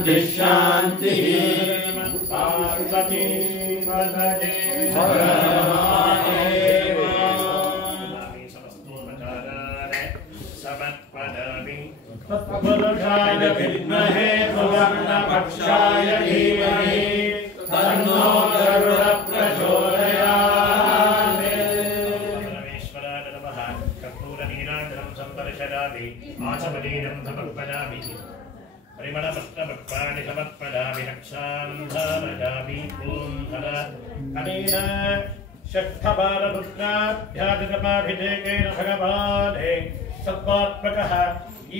शांति पार्वती वदने तत्पुरुषाय विद्महे सुवर्णपक्षाय धीमहि तन्नो गरुड प्रचोदयात्। परमेश्वराय नमः। कर्पूरनीराजनं संपर्शयामि आचमनीयं समर्पयामि परिमलपत्रपुष्पाणि समर्पयामि रक्षान्धारयामि ॐ हर अनेन षट्थपारपुत्राभ्यादितमाभिषेकेन भगवाने सत्त्वात्मकः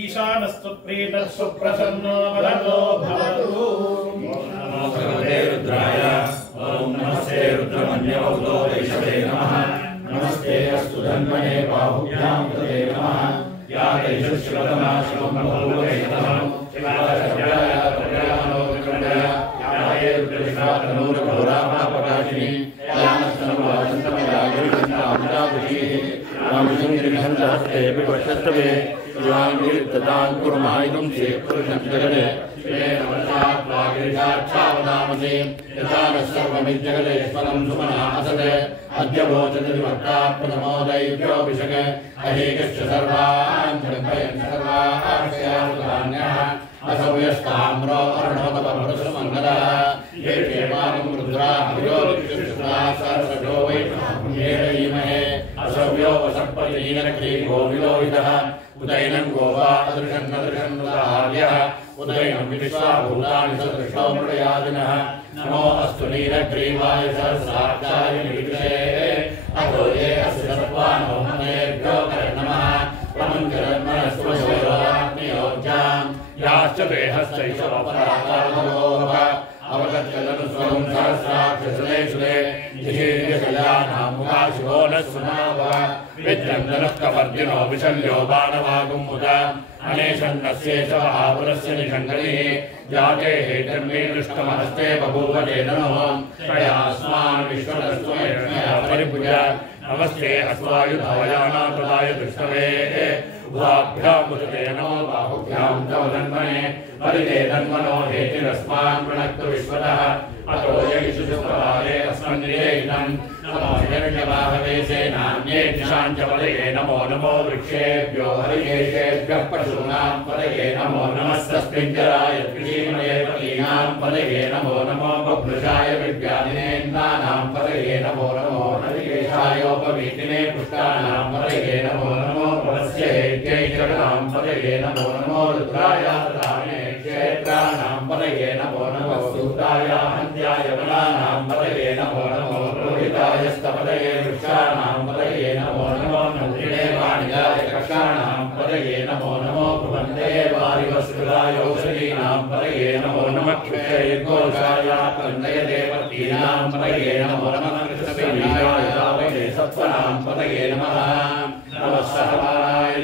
ईशानस्तु प्रीतः सुप्रसन्नो वरदो भवतु। नमो भगवते रुद्राय ओम नमस्ते रुद्रमन्यवतो वैष्णवे नमः। नमस्ते अस्तु धन्वने बाहुभ्यां तते नमः। या दैशश्रवतमा शिवं भगवते नमः। शिवाय प्रजानो विक्रमया या ये रुद्रविशातनूरघोरामापकाशिनी यामस्तनवासन्तमयागिरिकन्दामृताभिषी रामचन्द्रघण्डहस्ते विपश्यस्तवे शिवाङ्गिरितदां कुर्मायुधं शेखपुरुषं जगदे श्रेणवशात्वागिरिशाक्षावदामसे यथा नः सर्वमिज्जगदे स्वनं सुमना असते अद्य वोचति विभक्ता प्रथमोदयभ्योऽभिषक अहेकश्च सर्वान् जगद्भयं सर्वास्यानुधान्यः असौ यस्ताम्रो अर्णवतपरशुमङ्गलः ये क्षेमानं रुद्राभ्यो विष्णुश्रुतासर्वजो वै येमहे असौ यो वसत्पतिहीनग्रीवो विलोहितः उदयनं गोवा अदृशन्नदृशन्नुदार्यः उदयनं विश्वाभूतानि सदृशो मृडयादिनः नमो अस्तु नीलग्रीवाय सहस्राक्षाय नीलसे अतो ये अस्य सर्वानो मनेभ्यो नमः प्रमञ्जरन्मनस्वयोराग्नियोज्जां याश्च देहश्चैषवपराकारोः अवगच्छदनुस्वरं सहस्राक्षसुले जिहीर्यशल्यानां मुखाशिवो न सुनावः विद्यन्दनः विशल्यो बाणवागुं मुदा अनेशन्नस्येषव आपुरस्य निषङ्गलिः जाते हेतर्मे दृष्टमहस्ते बभूव तेनोः प्रयास्मान् विश्वदस्त्वमेष्णया परिभुज नमस्ते अस्वायुधायानाप्रदाय दृष्टवे उभाभ्यामुदते नमो बाहुभ्यां तव धन्वने परिते धन्वनो हेतिरस्मान् प्रणक्तु विश्वतः अतो यैषुषुप्रभारे अस्मन्निरेहितं नमो हिरण्यवाहवे सेनान्ये दिशाञ्च पदये नमो नमो वृक्षेभ्यो हरिकेशेभ्यः पशूनां पदये नमो नमस्तस्मिञ्जराय कृषीमये पतीनां पदये नमो नमो बभ्रुषाय विद्यादिनेन्द्राणां पदये नमो नमो हरिकेशायोपवीतिने पुष्टानां पदये नमो नमो भवस्य हेत्यै जगतां पदये नमो नमो रुद्राय प्रधाने क्षेत्राणां पदये नमो नमो सूताय हन्त्याय वनानां पदये नमो नमो रोहितायस्तपदये वृक्षाणां पदये नमो नमो नन्दिने वाणिजाय कक्षाणां पदये नमो नमो भुवन्ते वारिवस्कृताय औषधीनां पदये नमो नमः क्षुत्तैर्घोषाय कन्दयते पतीनां पदये नमो नमः कृष्णबीजाय दावये सत्त्वनां पदये नमः नमः सहवाय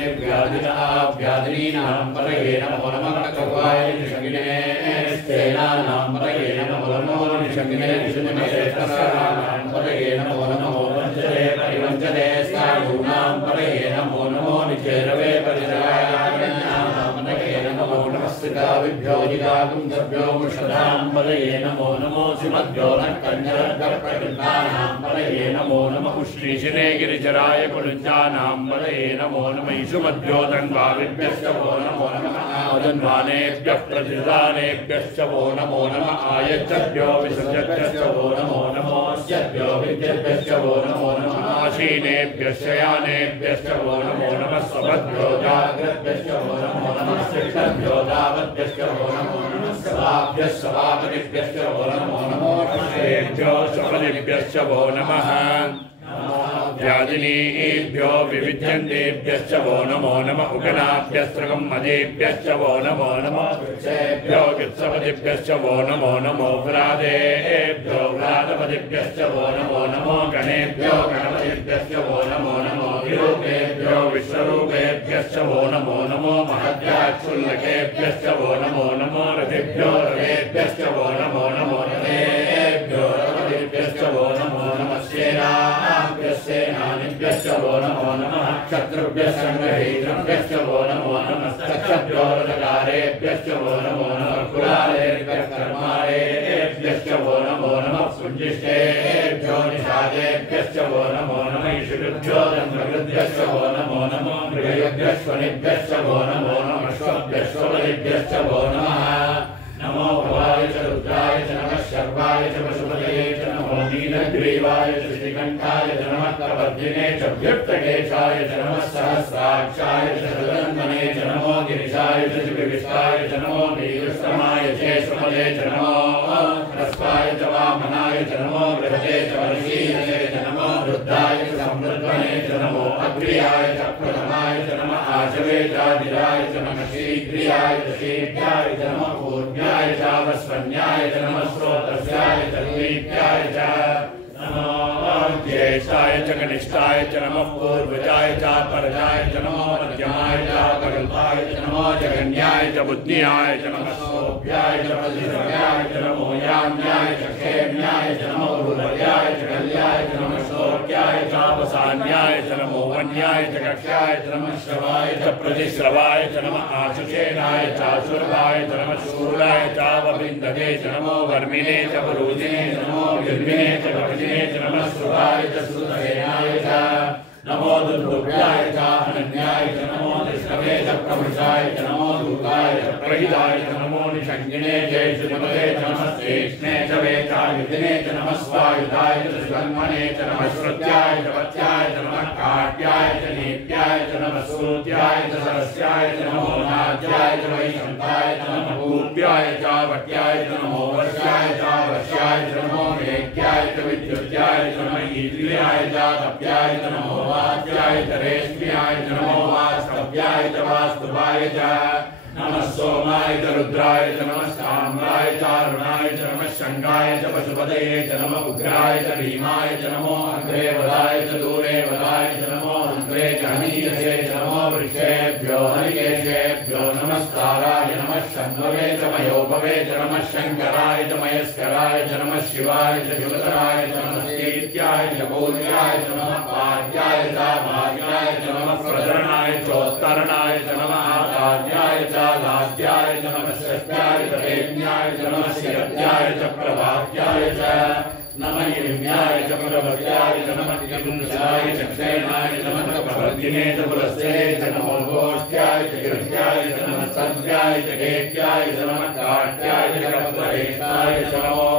व्याधिनीनां पदये नमो नमः कटवाय निषङ्गिने स्तेनानां पदये नमो नमो निषङ्गिने निषङ्गिनेस्तराणां पदये नमो नमो वञ्चते परिवञ्चते साधूनां पदये नमो नमो निचेरवे परिचयानां पदये नमो नमस्कृताविभ्यो जिगागुंसभ्यो मुषधां पदये नमो नमो सिमद्भ्यो नक्कञ्जरप्रकृतानां पदये नमो नमः श्रीशिने गिरिचराय कुलुञ्जानां पदये नमो नमः ईशुमद्भ्यो तन्वाविभ्यश्च वो नमो नमः आदन्वानेभ्यः प्रतिदानेभ्यश्च वो नमो नमः आयच्छद्भ्यो विसर्जभ्यश्च वो नमो नमो अस्यभ्यो विद्यभ्यश्च वो नमो नमः आशीनेभ्यश्च यानेभ्यश्च वो नमो नमः स्वभद्भ्यो जाग्रद्भ्यश्च वो नमो नमः शिष्टभ्यो दावद्भ्यश्च वो नमो नमः सभाभ्यः सभापतिभ्यश्च वो नमो नमो श्रेभ्यो सपदिभ्यश्च वो नमः व्याधिनीभ्यो विविध्यन्तेभ्यश्च वो नमो नमः उगनाभ्यस्त्रगं मदेभ्यश्च वो नमो नमः वृक्षेभ्यो वृत्सपतिभ्यश्च वो नमो नमो व्रादेभ्यो व्रातपतिभ्यश्च वो नमो नमो गणेभ्यो गणपतिभ्यश्च वो नमो नमो विरूपेभ्यो विश्वरूपेभ्यश्च वो नमो नमो महद्याक्षुल्लकेभ्यश्च वो नमो नमो रथिभ्यो रथेभ्यश्च वो नमो नमो रथेभ्यो रथेभ्यश्च वो नमो नमः सेनानिभ्यश्च वो नमो नमः क्षत्रुभ्यश्च संग्रहीतृभ्यश्च वो नमो नमः क्षत्रोरधकारेभ्यश्च वो नमो नमः कुलाले कर्मारेभ्यश्च वो नमो नमः पुञ्जिष्टेभ्यो निषादेभ्यश्च वो नमो नमः ईशुभ्यो धर्मकृभ्यश्च वो नमो नमः मृगेभ्यश्च वो नमो नमः श्वभ्यश्च वो नमः नमो भवाय च रुद्राय च नमः शर्वाय च पशुपतये च नमो नीलग्रीवाय च श्रीकण्ठाय च नमः कपर्दिने च व्युक्तकेशाय च नमः सहस्राक्षाय च शतदन्वने च नमो गिरिशाय च विविष्टाय च नमो नीलश्रमाय च श्रमदे च नमो ह्रस्वाय च वामनाय च नमो बृहते च वर्षीयसे च नमो रुद्राय च समृद्धने च नमो अग्र्याय च प्रथमाय च नमः आशवे चादिराय च नमः शीघ्रियाय च शीघ्राय च नमः पूर्ण्याय च वस्वन्याय च नमः स्रोतस्याय च दीप्याय च नमो ज्येष्ठाय च कनिष्ठाय च नमः पूर्वजाय च परजाय च नमो मध्यमाय च कल्पाय च नमो जगन्याय च बुद्ध्याय च नमः सोभ्याय च पतिसव्याय च नमो याम्याय च क्षेम्याय च नमो गुरुवर्याय च कल्याय च नमः शोक्याय च वसान्याय च नमो वन्याय च कक्ष्याय च नमः श्रवाय च प्रतिश्रवाय च नमः आशुषेणाय च आशुर्भाय च नमः शूलाय च वविन्दते च नमो वर्मिणे च वरूजिने च नमो गिर्मिणे च कवचिने च नमः श्रुताय च श्रुतसेनाय च नमो दुर्दुभ्याय च अनन्याय च नमो दृष्टवे च प्रभृशाय च नमो दूताय च प्रहिताय च नमो निषङ्गिणे च श्रीमते च नमः श्रेष्ठे च वेचायुधिने च नमः स्वायुधाय च श्रीमन्मने च नमः श्रुत्याय च वत्याय च नमः काट्याय च नीप्याय च नमः श्रुत्याय च सरस्याय च नमो नाद्याय च वैशन्ताय च नमः भूप्याय च वट्याय च नमो वर्ष्याय च वर्ष्याय च नमो मेघ्याय च विद्युत्याय च नमः ईन्द्रियाय च तप्याय च नमो वाद्याय च रेश्म्याय च नमो वास्तव्याय च वास्तुवाय च नमः सोमाय च रुद्राय च नमः साम्राय च अरुणाय च नमः शङ्गाय च पशुपतये च नमः उग्राय च भीमाय च नमो अग्रे वदाय च दूरे वदाय च नमो अग्रे च हनीयसे च नमो वृक्षेभ्यो हरिकेशेभ्यो नमस्काराय नमः शम्भवे च मयोभवे च नमः शङ्कराय च मयस्कराय च नमः शिवाय च शिवतराय च नमः दैत्याय च गौर्याय च नमः पाद्याय च भाग्याय च नमः प्रधरणाय चोत्तरणाय च नमः आचार्याय च लाद्याय च नमः षष्ट्याय च प्रेम्याय च नमः शिरद्याय च प्रभाव्याय च नमः इर्म्याय च प्रभव्याय च नमः पुंसाय च क्षेमाय च नमः प्रवर्तिने च पुरस्ते च नमो गोष्ठ्याय च गृह्याय च नमः सत्याय च गेह्याय च नमः काट्याय च कप्रहेष्ठाय च नमो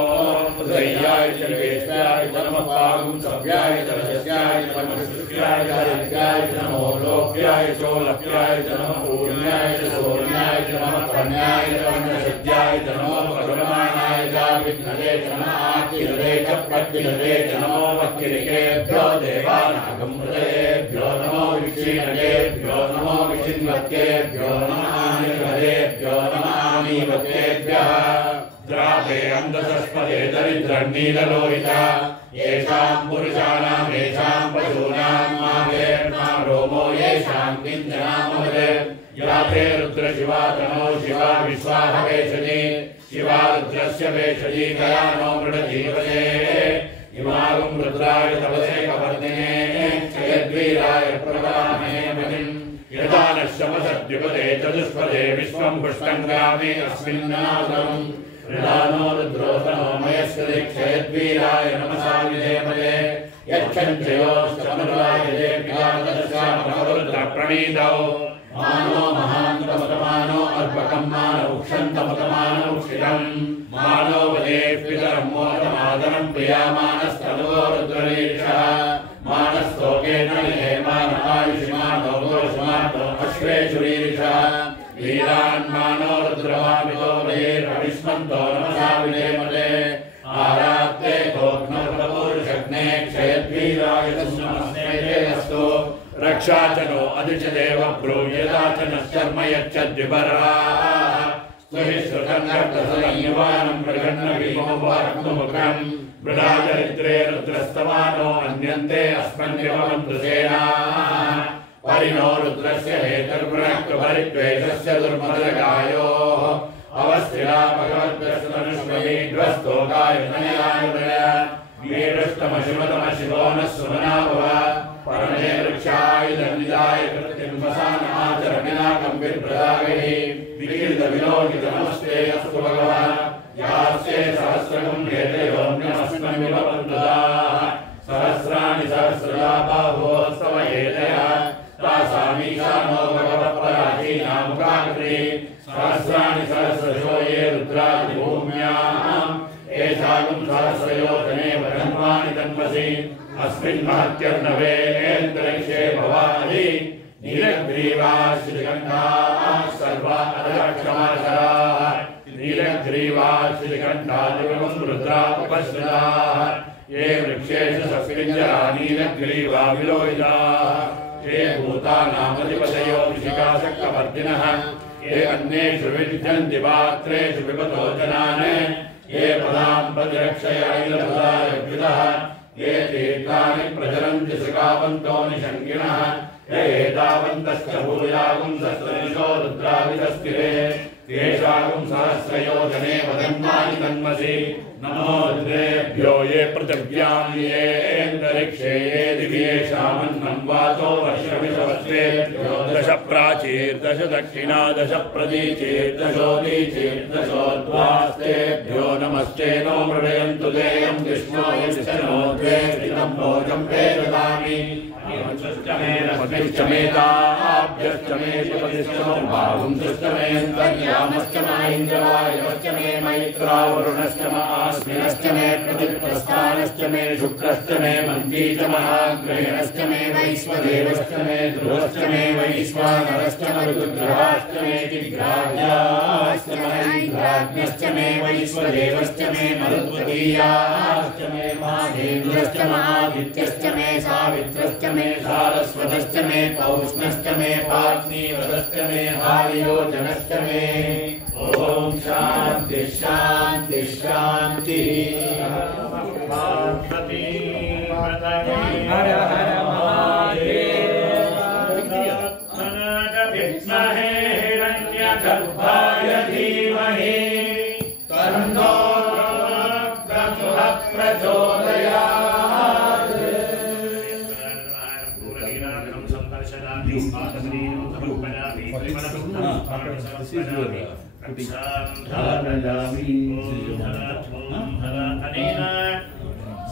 उदयाय च वेष्ट्याय च नमः पागुंसव्याय च रजस्याय च नमः शुक्याय च रज्ञाय च नमो लोक्याय चोलक्याय च नमः पूर्ण्याय च सोर्ण्याय च नमः प्रण्याय च पंचशद्याय च नमो परुमाणाय च विघ्नदे च नमः आकिरदे च प्रत्यदे च नमो वक्किरिकेभ्यो देवानागमृतेभ्यो नमो विक्षीणकेभ्यो नमो विचिन्वत्केभ्यो नमः आनिर्भदेभ्यो नमः आनीवत्केभ्यः द्रापे अन्धसस्पदे दरिद्रन्नीललोहिता येषां पुरुषाणां येषां पशूनां मावेर्मा रोमो येषां किञ्चनामवदे याते रुद्रशिवा तनो शिवा विश्वाह वेषजी शिवा रुद्रस्य वेषजी कया नो मृडजीवसे इमागं रुद्राय तपसे कवर्दिने क्षयद्वीराय प्रवामहे मतिम् यदा नश्यमसद्युपदे चतुष्पदे विश्वं पुष्टं ग्रामे अस्मिन्नादम् ऋदानो रुद्रोतनो मयस्कृति क्षयद्वीराय नमसा विधेमये यच्छञ्चयोश्चमरुलाय देव्यादर्शामरुद्रप्रणीतौ मानो महान्तमतमानो अर्पकं मानो उक्षन्तमतमानो क्षिरम् मानो वदे पितरं मोदमादनं प्रियामानस्तनो रुद्रलीशः मानस्तोकेन हेमानमायुषमानो गोषमानो अश्वेषुरीरिषः वीरान्मानो रुद्रवामितो वैरविष्मन्तो नमसा विधेमये आरात्ते गोघ्नप्रपूर्षग्ने क्षयद्वीराय तस्मै अस्तु रक्षा च नो अधिच देव ब्रूयता च नश्चर्म यच्छद्विपराः स्तुहि श्रुतं कर्तसंयुवानं प्रगन्नविमोपरक्तमुखम् मृडाचरित्रे रुद्रस्तमानो अन्यन्ते अस्मन्निवमन्त्रुसेनाः परिणो रुद्रस्य हेतुर्वृणक्तुभरिद्वेषस्य दुर्मदगायोः अवस्थिरा भगवद्वस्तनुष्मयीध्वस्तोकाय वीरष्टमशिवतमशिवो नः सुमनाभव परमे वृक्षाय दण्डिताय कृत्तिम्बसानमाचरमिनाकं विप्रदागैः विकीर्तविलोकित नमस्ते अस्तु भगवः रुद्रादिभूम्याम् एषागुं सहस्रयोजने वदन्वानि तन्मसि अस्मिन् महत्यर्णवेन्द्रैषे भवानि नीलग्रीवाः श्रीकण्ठाः सर्वा अधक्षमाशराः नीलग्रीवाः श्रीकण्ठादिवं रुद्रा उपश्रिताः ये वृक्षेषु सस्कृञ्जरा नीलग्रीवा विलोहिताः ये भूतानामधिपतयो ऋषिकाशक्तवर्तिनः ये अन्येषु विद्यन्ति पात्रेषु पिबतो जनान् ये पदां प्रतिरक्षयैलपदायभ्युतः ये तीर्थानि प्रचरन्ति सुखावन्तो निशङ्किनः ये एतावन्तश्च भूयागुं सहस्रदिशो रुद्रावितस्थिरे येषागुं सहस्रयोजने वदन्वानि तन्मसि नमो रुद्रेभ्यो ये पृथिव्यां ये अन्तरिक्षे ये दिवि येषामन्नं वातो वर्षमिषवस्त्रेभ्यो दश प्राचीर्दश दक्षिणा दश प्रतीचीर्दशोदीचीर्दशोद्वास्तेभ्यो नमस्ते नो मृडयन्तु देयं विष्णो यश्चनो द्वे स्थितं भोजं ते ददामि पतिश्चमेताभ्यश्च मे पतिश्चमो भावं सृष्टमेऽन्तर्यामश्च महेन्द्रवायवश्च मे मैत्रावरुणश्च महास्मिनश्च मे प्रतिप्रस्थानश्च मे शुक्रश्च मे मन्त्री च महाग्रहेणश्च मे वैश्वदेवश्च मे ध्रुवश्च मे वैश्वानरश्च मरुद्ग्रहाश्च मे जिग्राह्याश्च महेन्द्राज्ञश्च मे वैश्वदेवश्च मे मरुद्वतीयाश्च मे माहेन्द्रश्च महादित्यश्च मे सावित्रश्च मे सारस्वतश्च मे पौष्णश्च मे पार्थिवश्च मे हार्योजनश्च मे ओम शांति शांति शांति हर हर महादेव विद्महे हिरण्यगर्भाय धीमहि तन्नो ब्रह्म प्रचोदयात्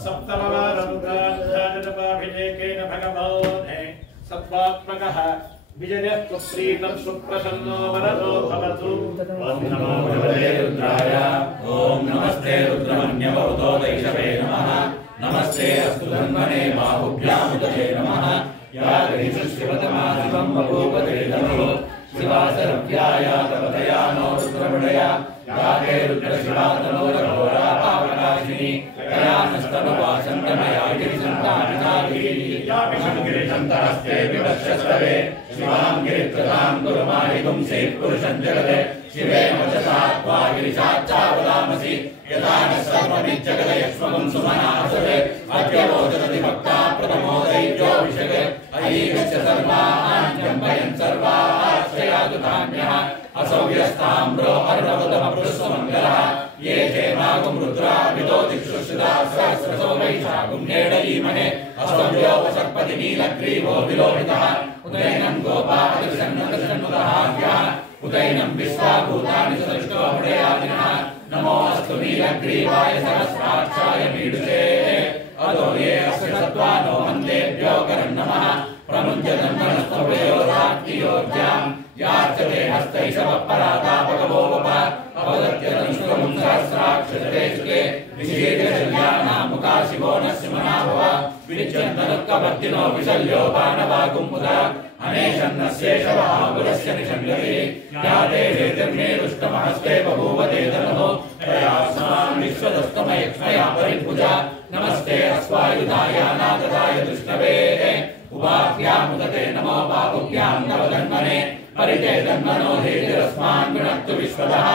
सप्तमवारमुद्राभिषेकेन भगवान् सत्त्वात्मकः विजयः सुप्रीतः सुप्रसन्नो वरदो भवतु। ओम नमो भगवते रुद्राय। ओम नमस्ते रुद्रमन्यवतो वैषवे नमः। नमस्ते अस्तु धन्वने बाहुभ्यामुदये नमः। या गणेशशिवतमाशिवं बभूवते धनुः शिवासरव्याया तपतया नो रुद्रमृडया या ते रुद्रशिवातनोरघोरा पावनाशिनी तया नस्तमवासन्तमया गिरिसन्तानिनागिरी या विषङ्गिरिसन्तहस्ते विवक्षस्तवे शिवां गिरित्रतां कुरुमारिगुं सेत्पुरुषं जगते शिवेन वचसा त्वा गिरिशाच्चावदामसि यदा न सर्वमिज्जगदयक्ष्मं सुमनासते अद्यवोचरति भक्ता प्रथमोदैव्योऽभिषेके अयीगच्छ सर्वान् भयन् सर्वाश्रयातु धान्यः असौ यस्ताम्रो अर्णवतमपुरुषमङ्गलः ये चेमागुं रुद्राभितो दिक्षुषिता सहस्रसो वैशाखुं नेडयीमहे अस्तव्यो वसर्पति नीलग्रीवो विलोहितः उदैनं गोपादिसन्नुतः उदैनं विश्वाभूतानि सदृष्टो मृडयादिनः नमोऽस्तु नीलग्रीवाय सहस्राक्षाय मीडुषे अदो ये अस्य सत्त्वानो मन्देभ्यो करं नमः प्रमुञ्चतन्मनस्तवयोरात्तियोग्यां यार्चते हस्तैषवपरातापकवो वप अवदत्यतंष्टुं सहस्राक्षते शुके विशेषशल्यानामुकाशिवो न सिमना भव विनिच्यन्तनुक्कवर्तिनो विशल्यो बाणवागुमुदा अनेशन्नस्येषवः गुरस्य निषङ्गति या ते हेतिर्मे रुष्टमहस्ते बभूवते धनुः तयास्मान् विश्वदस्तमयक्ष्मया परिभुजा नमस्ते अश्वायुधाय नागदाय दुष्णवे उपाभ्यामुदते नमो बाहुभ्यां नवधन्वने परिते धन्वनो हेतिरस्मान् गृणक्तु विश्वतः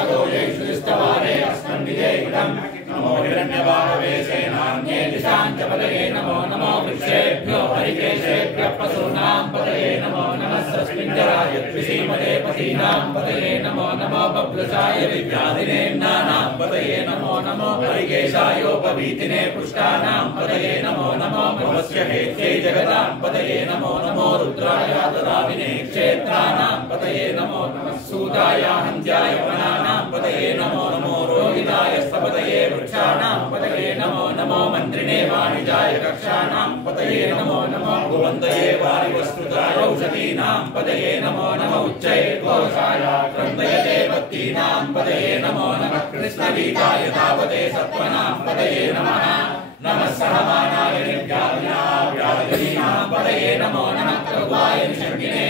अतो येषुस्तवारे अस्मन्निधे इदं नमो हिरण्यबाहवे सेनान्ये दिशां च पदये नमो नमो वृक्षेभ्यो हरिकेशेभ्यः पशूनां पदये नमो नमः सस्मिञ्जराय त्रिसीमते पतीनां पदये नमो नमो बभ्रसाय विव्याधिनेम्नानां पदये नमो नमो हरिकेशायोपवीतिने पुष्टानां पदये नमो नमो भवस्य हेत्यै जगतां पदये नमो नमो रुद्राय ददामिने क्षेत्राणां पदये नमो नमः सूताय हन्त्याय वनानां पदये नमो नमो रोहिताय स्तपदये वृक्षाणां पदये नमो नमो मन्त्रिणे वाणिजाय कक्षाणां पदये नमो नमो भुवन्तये वारिवस्कृताय औषधीनां पदये नमो नमो उच्चये घोषाय क्रन्दयते भक्तीनां वीणां पदये नमो नमः कृष्णवीताय तावते सत्त्वनां पदये नमः नमः सहमानाय निर्व्याधीनां पदये नमो नमः प्रभुवाय निषङ्गिने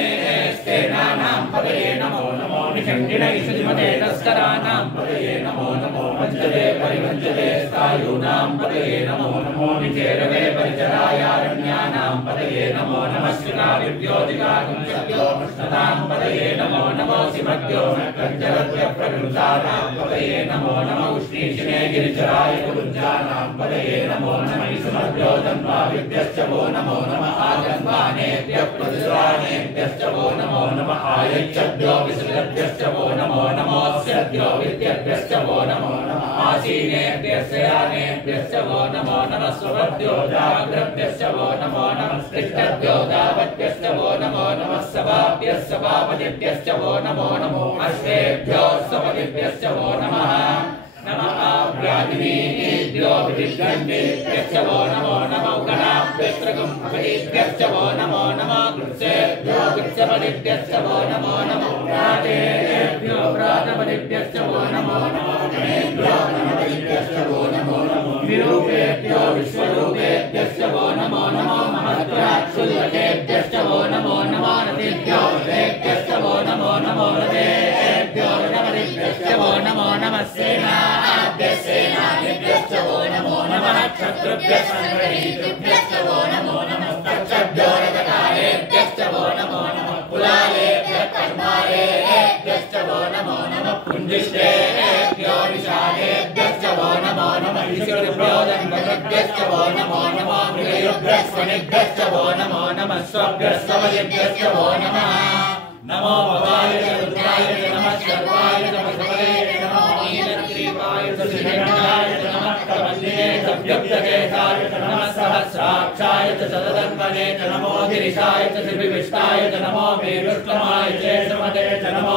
स्तेनानां पदये नमो नमो निषङ्गिने श्रीमते तस्कराणां पदये नमो नमो वञ्चते परिवञ्चते स्थायूनां पदये नमो नमो निचेरवे परिचरायारण्यानां पदये नमो नमः श्रीकाविद्योतिकाकुंशद्योष्णतां पदये नमो नमो सिमद्यो कञ्चरद्यप्रकृतानां पदये नमो नमः उष्णीशिने गिरिचराय कुरुञ्जानां पदये नमो नमः सुमद्यो जन्माविद्यश्च वो नमो नमः आजन्मानेभ्यः प्रतिश्राणेभ्यश्च वो नमो नमः आयच्छद्यो विसृजभ्यश्च वो नमो नमोऽस्यद्यो विद्यभ्यश्च वो नमो नमः आसीनेभ्यश्च यानेभ्यश्च वो नमो नमः स्वपद्यो जाग्रभ्यश्च वो नमो नमः स्पृष्टभ्यो दावभ्यश्च वो नमो नमः सभाभ्यः सभापतिभ्यश्च वो नमो नमो अश्वेभ्यो सपतिभ्यश्च वो नमः नमः व्याधिनीभ्यो विदिग्गण्डेभ्यश्च वो नमो नमो गणाभ्यस्त्रगुम्भीभ्यश्च वो नमो नमः कृत्सेभ्यो कृत्सपतिभ्यश्च वो नमो नमो प्रातेभ्यो प्रातपतिभ्यश्च वो नमो नमो गणेभ्यो गणपतिभ्यश्च वो नमो नमो विरूपेभ्यो विश्वरूपेभ्यश्च वो नमो नमो महत्त्वाक्षुल्लकेभ्यश्च वो नमो नमो रतेभ्यो रतेभ्यश्च वो नमो नमो रतेभ्यो रतपतिभ्यश्च वो नमो नमः सेनाभ्यश्च वो नमो नमः क्षत्रुभ्यश्च संग्रहीतृभ्यश्च वो नमो नमः तक्षभ्यो रथकालेभ्यश्च वो नमो नमः कुलालेभ्यः कर्मालेभ्यश्च वो नमो नमः पुञ्जिष्टेभ्यो निषादेभ्यश्च वो नमो नमः ऋषिभ्यो दण्डभ्यश्च वो नमो नमः मृगयुभ्यश्च वो नमो नमः स्वभ्यश्च वो नमः नमो भवाय रुद्राय नमः सर्वाय नमः नमो नीलग्रीवाय श्रीगणाय नमः कमलिने सव्यक्तकेशाय नमः सहस्राक्षाय शतधन्वने नमो गिरिशाय श्रीविष्टाय नमो मेरुष्टमाय चेशमते नमो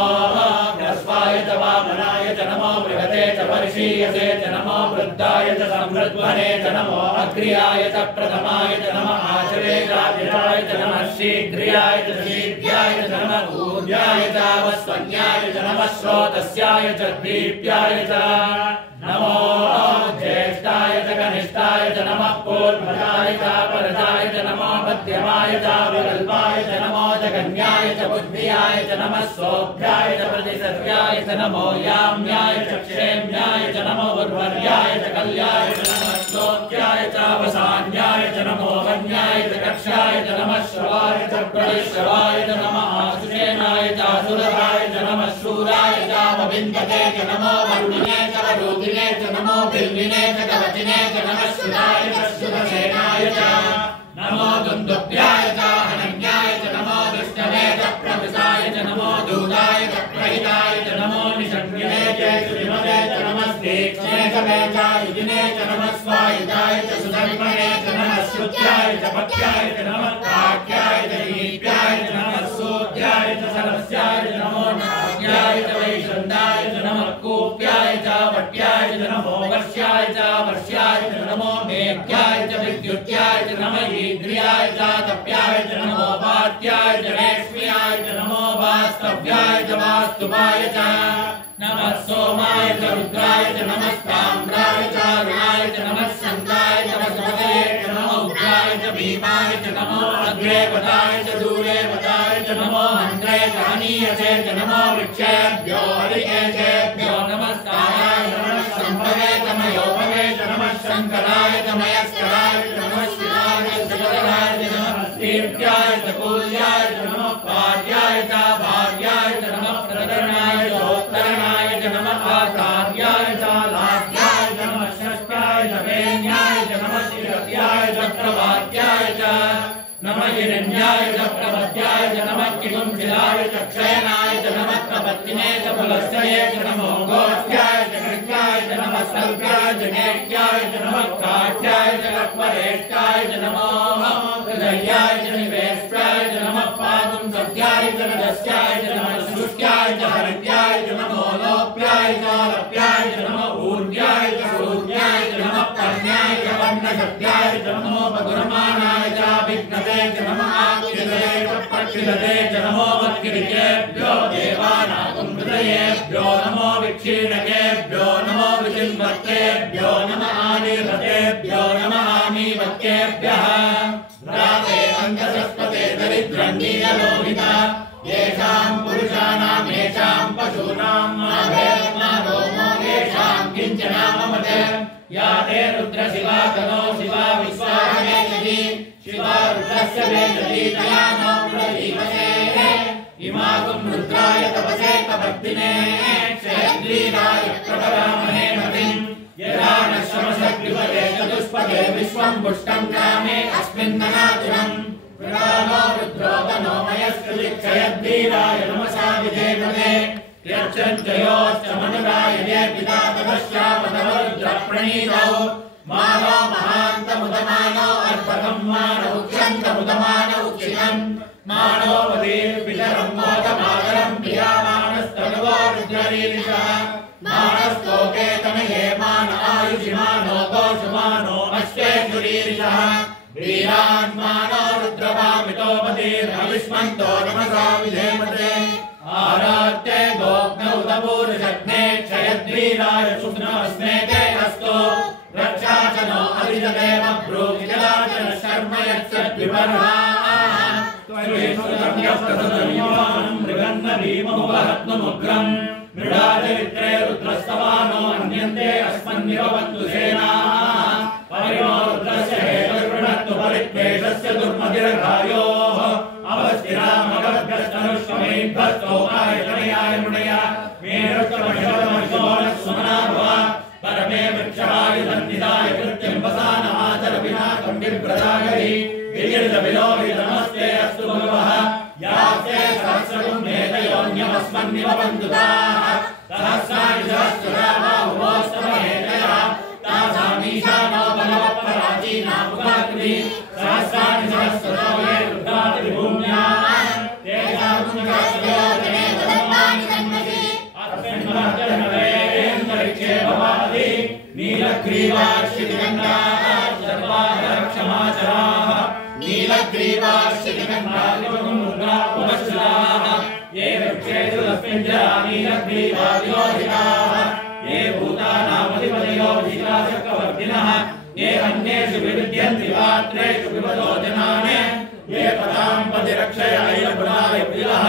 ह्रस्वाय वामनाय नमो बृहते च वर्षीयसे नमो वृद्धाय समृद्ध्वने नमो अग्र्याय प्रथमाय नमः आचरेयाय नमः शीघ्र्याय शीघ्र्याय नमः ऊर्जाय च वस्वन्याय च नमः श्रोतस्याय च दीप्याय च नमो ज्येष्ठाय च कनिष्ठाय च नमः पूर्वजाय च परजाय च नमो मध्यमाय च विकल्पाय च नमो जगन्याय च बुद्ध्याय च नमः सोभ्याय च प्रतिसर्याय च नमो याम्याय च क्षेम्याय च नमो उर्वर्याय च कल्याय च नमः स्तोत्याय च वसान्याय च नमो वन्याय च कक्षाय च नमः श्रवाय च प्रतिश्रवाय च नमः आसुषेनाय च सुरभाय च नमः शूराय च विन्दते च नमो वरुणिने च वरूधिने च नमो बिल्विने च कवचिने च नमः सुराय च सुरसेनाय च नमो दुन्दुभ्याय च हनन्याय च नमो विष्णवे च प्रवृताय च नमो दूताय च प्रहिताय च नमो निषङ्गिने च श्रीमते च नमः तीक्ष्णे च मे च युजिने च नमः स्वायुधाय च सुधर्मणे च नमः श्रुत्याय च पक्ष्याय च नमः काक्याय च दीप्याय च नमः सूर्याय च सरस्याय च नमो नाग्याय च वैशन्दाय च नमः कूप्याय च वट्याय च नमो वर्ष्याय च नमो मेघ्याय च विद्युत्याय च नमः ईन्द्रियाय च तप्याय च नमो वात्याय च रेश्म्याय च नमो वास्तव्याय च वास्तुपाय च नमः सोमाय च रुद्राय च नमः ताम्राय च अरुणाय च नमः स्कन्दाय च वसुपतये च नमो उग्राय च भीमाय च नमो अग्रे वदाय च दूरे वदाय च नमो हन्त्रे च हनीयसे च नमो वृक्षेभ्यो हरिकेशेभ्यो नमस्काराय नमः सम्भवे च मयोभवे च नमः शङ्कराय च मयस्कराय च नमः शिवाय च शिवराय च नमः दीर्घ्याय च कूल्याय च नमः पार्याय च भार्याय च नमः प्रदरणाय च उत्तरणाय च नमः आचार्याय च लाभ्याय च नमः षष्ठाय च वेन्याय च नमः शिरत्याय च प्रवाद्याय च नमः हिरण्याय च प्रवद्याय च नमः किगुंशिलाय च क्षयनाय च नमः प्रपत्तिने च फलश्चये च नमो गोष्ठ्याय च कृत्याय च नमः सल्प्याय च नेत्याय च नमः काठ्याय च कक्वरेष्ठाय च नमो हृदयाय च निवेष्ट्याय च नमः पादुं सत्याय च रजस्याय च नमः सृष्ट्याय च हरित्याय च नमो लोप्याय च लप्याय च नमः ऊर्ध्याय च सूर्याय च नमः पर्ण्याय च वर्णशक्त्याय च नमो मधुरमाणाय च विघ्नते च नमः आक्षिदते च प्रक्षिदते च नमो वक्किरिकेभ्यो देवानागुं हृदयेभ्यो नमो विक्षीणकेभ्यो नमो विचिन्वत्तेभ्यो नमः आनीरतेभ्यो नमः आनीवत्तेभ्यः राते अङ्गसस्पते दरिद्रन्नीललोहिता येषां पुरुषाणां येषां पशूनां माभेर्मा रोमो येषां किञ्चनाममते या ते रुद्रशिवा तनो शिवा विश्वाहमेति शिवा रुद्रस्य वेदति तया नो प्रदीपसे इमागुं रुद्राय तपसे तपद्दिने क्षयद्वीराय प्रभरामहे मतिं यदा न श्रमसद्विपदे चतुष्पदे विश्वं पुष्टं ग्रामे अस्मिन्ननातुरम् प्रणामो रुद्रो तनो मयस्कृतिक्षयद्वीराय नमसा विधेमते यच्छञ्चयोश्च मनुरायणे पिता तपश्चापतवरुद्रप्रणीतौ मानो महान्तमुदमानो अर्पकं मानो उक्षन्तमुदमानो उक्षितम् मानो वदीर्पितरं मोदमादरं प्रियामानस्तनुवो रुद्ररीरिषः मानस्तोके तनये मान आयुषि मानो कोशमानो अश्वेषुरीरिषः वीरान्मानो रुद्रभामितो मदीर्हविष्मन्तो नमसा विधेमते आरात्ये गोग्नौतपूरुषग्ने क्षयद्वीराय शुभ्नमस्मेते अस्तु रक्षा च नो अरिजदेव ब्रूहिजला च न शर्म यत्सद्विपर्हा मृगन्न भीममुपहत्नुमुग्रम् मृडाचरित्रे रुद्रस्तवानो अन्यन्ते अस्मन्निवन्तु सेनाः परिमो रुद्रस्य हेतुर्वृणत्तु परित्वेषस्य दुर्मतिर्घायोः अवस्थिरामगभ्यस्तनुष्वमेभ्यस्तोमायतनयाय मुनया मेरुष्टमशोनः सुमना भव परमे वृक्षायुधन्निधाय कृत्यं वसानमाचर विनाकं विप्रदागहि विजिर्दविलोहितमस्ते अस्तु भगवः यास्ते सहस्रगुं हेतयोऽन्यमस्मन्निवन्तु ताः सहस्राणि सहस्रधा बाहुवोस्तमहेतयः तासामीशानो बलवत्पराचीनामुखाग्निः सहस्राणि सहस्रधा ये रुद्रातिभूम्याः तेषां सहस्रयोजने वदन्तानि तन्मसि अस्मिन् महतर्मवेन्दरिक्षे भवादि नीलग्रीवाश्रितिगन्धाः सर्वाक्षमाचराः नीलग्रीवाश्रितिगन्धाः ये वृक्षेषु तस्मिन् नीलग्रीवादिलोहिताः ये भूतानामधिपतयो धिकाशकवर्तिनः ये अन्येषु विविध्यन्ति पात्रेषु विवदो जनान् ये पदाम्पतिरक्षय ऐलपुराय प्रियः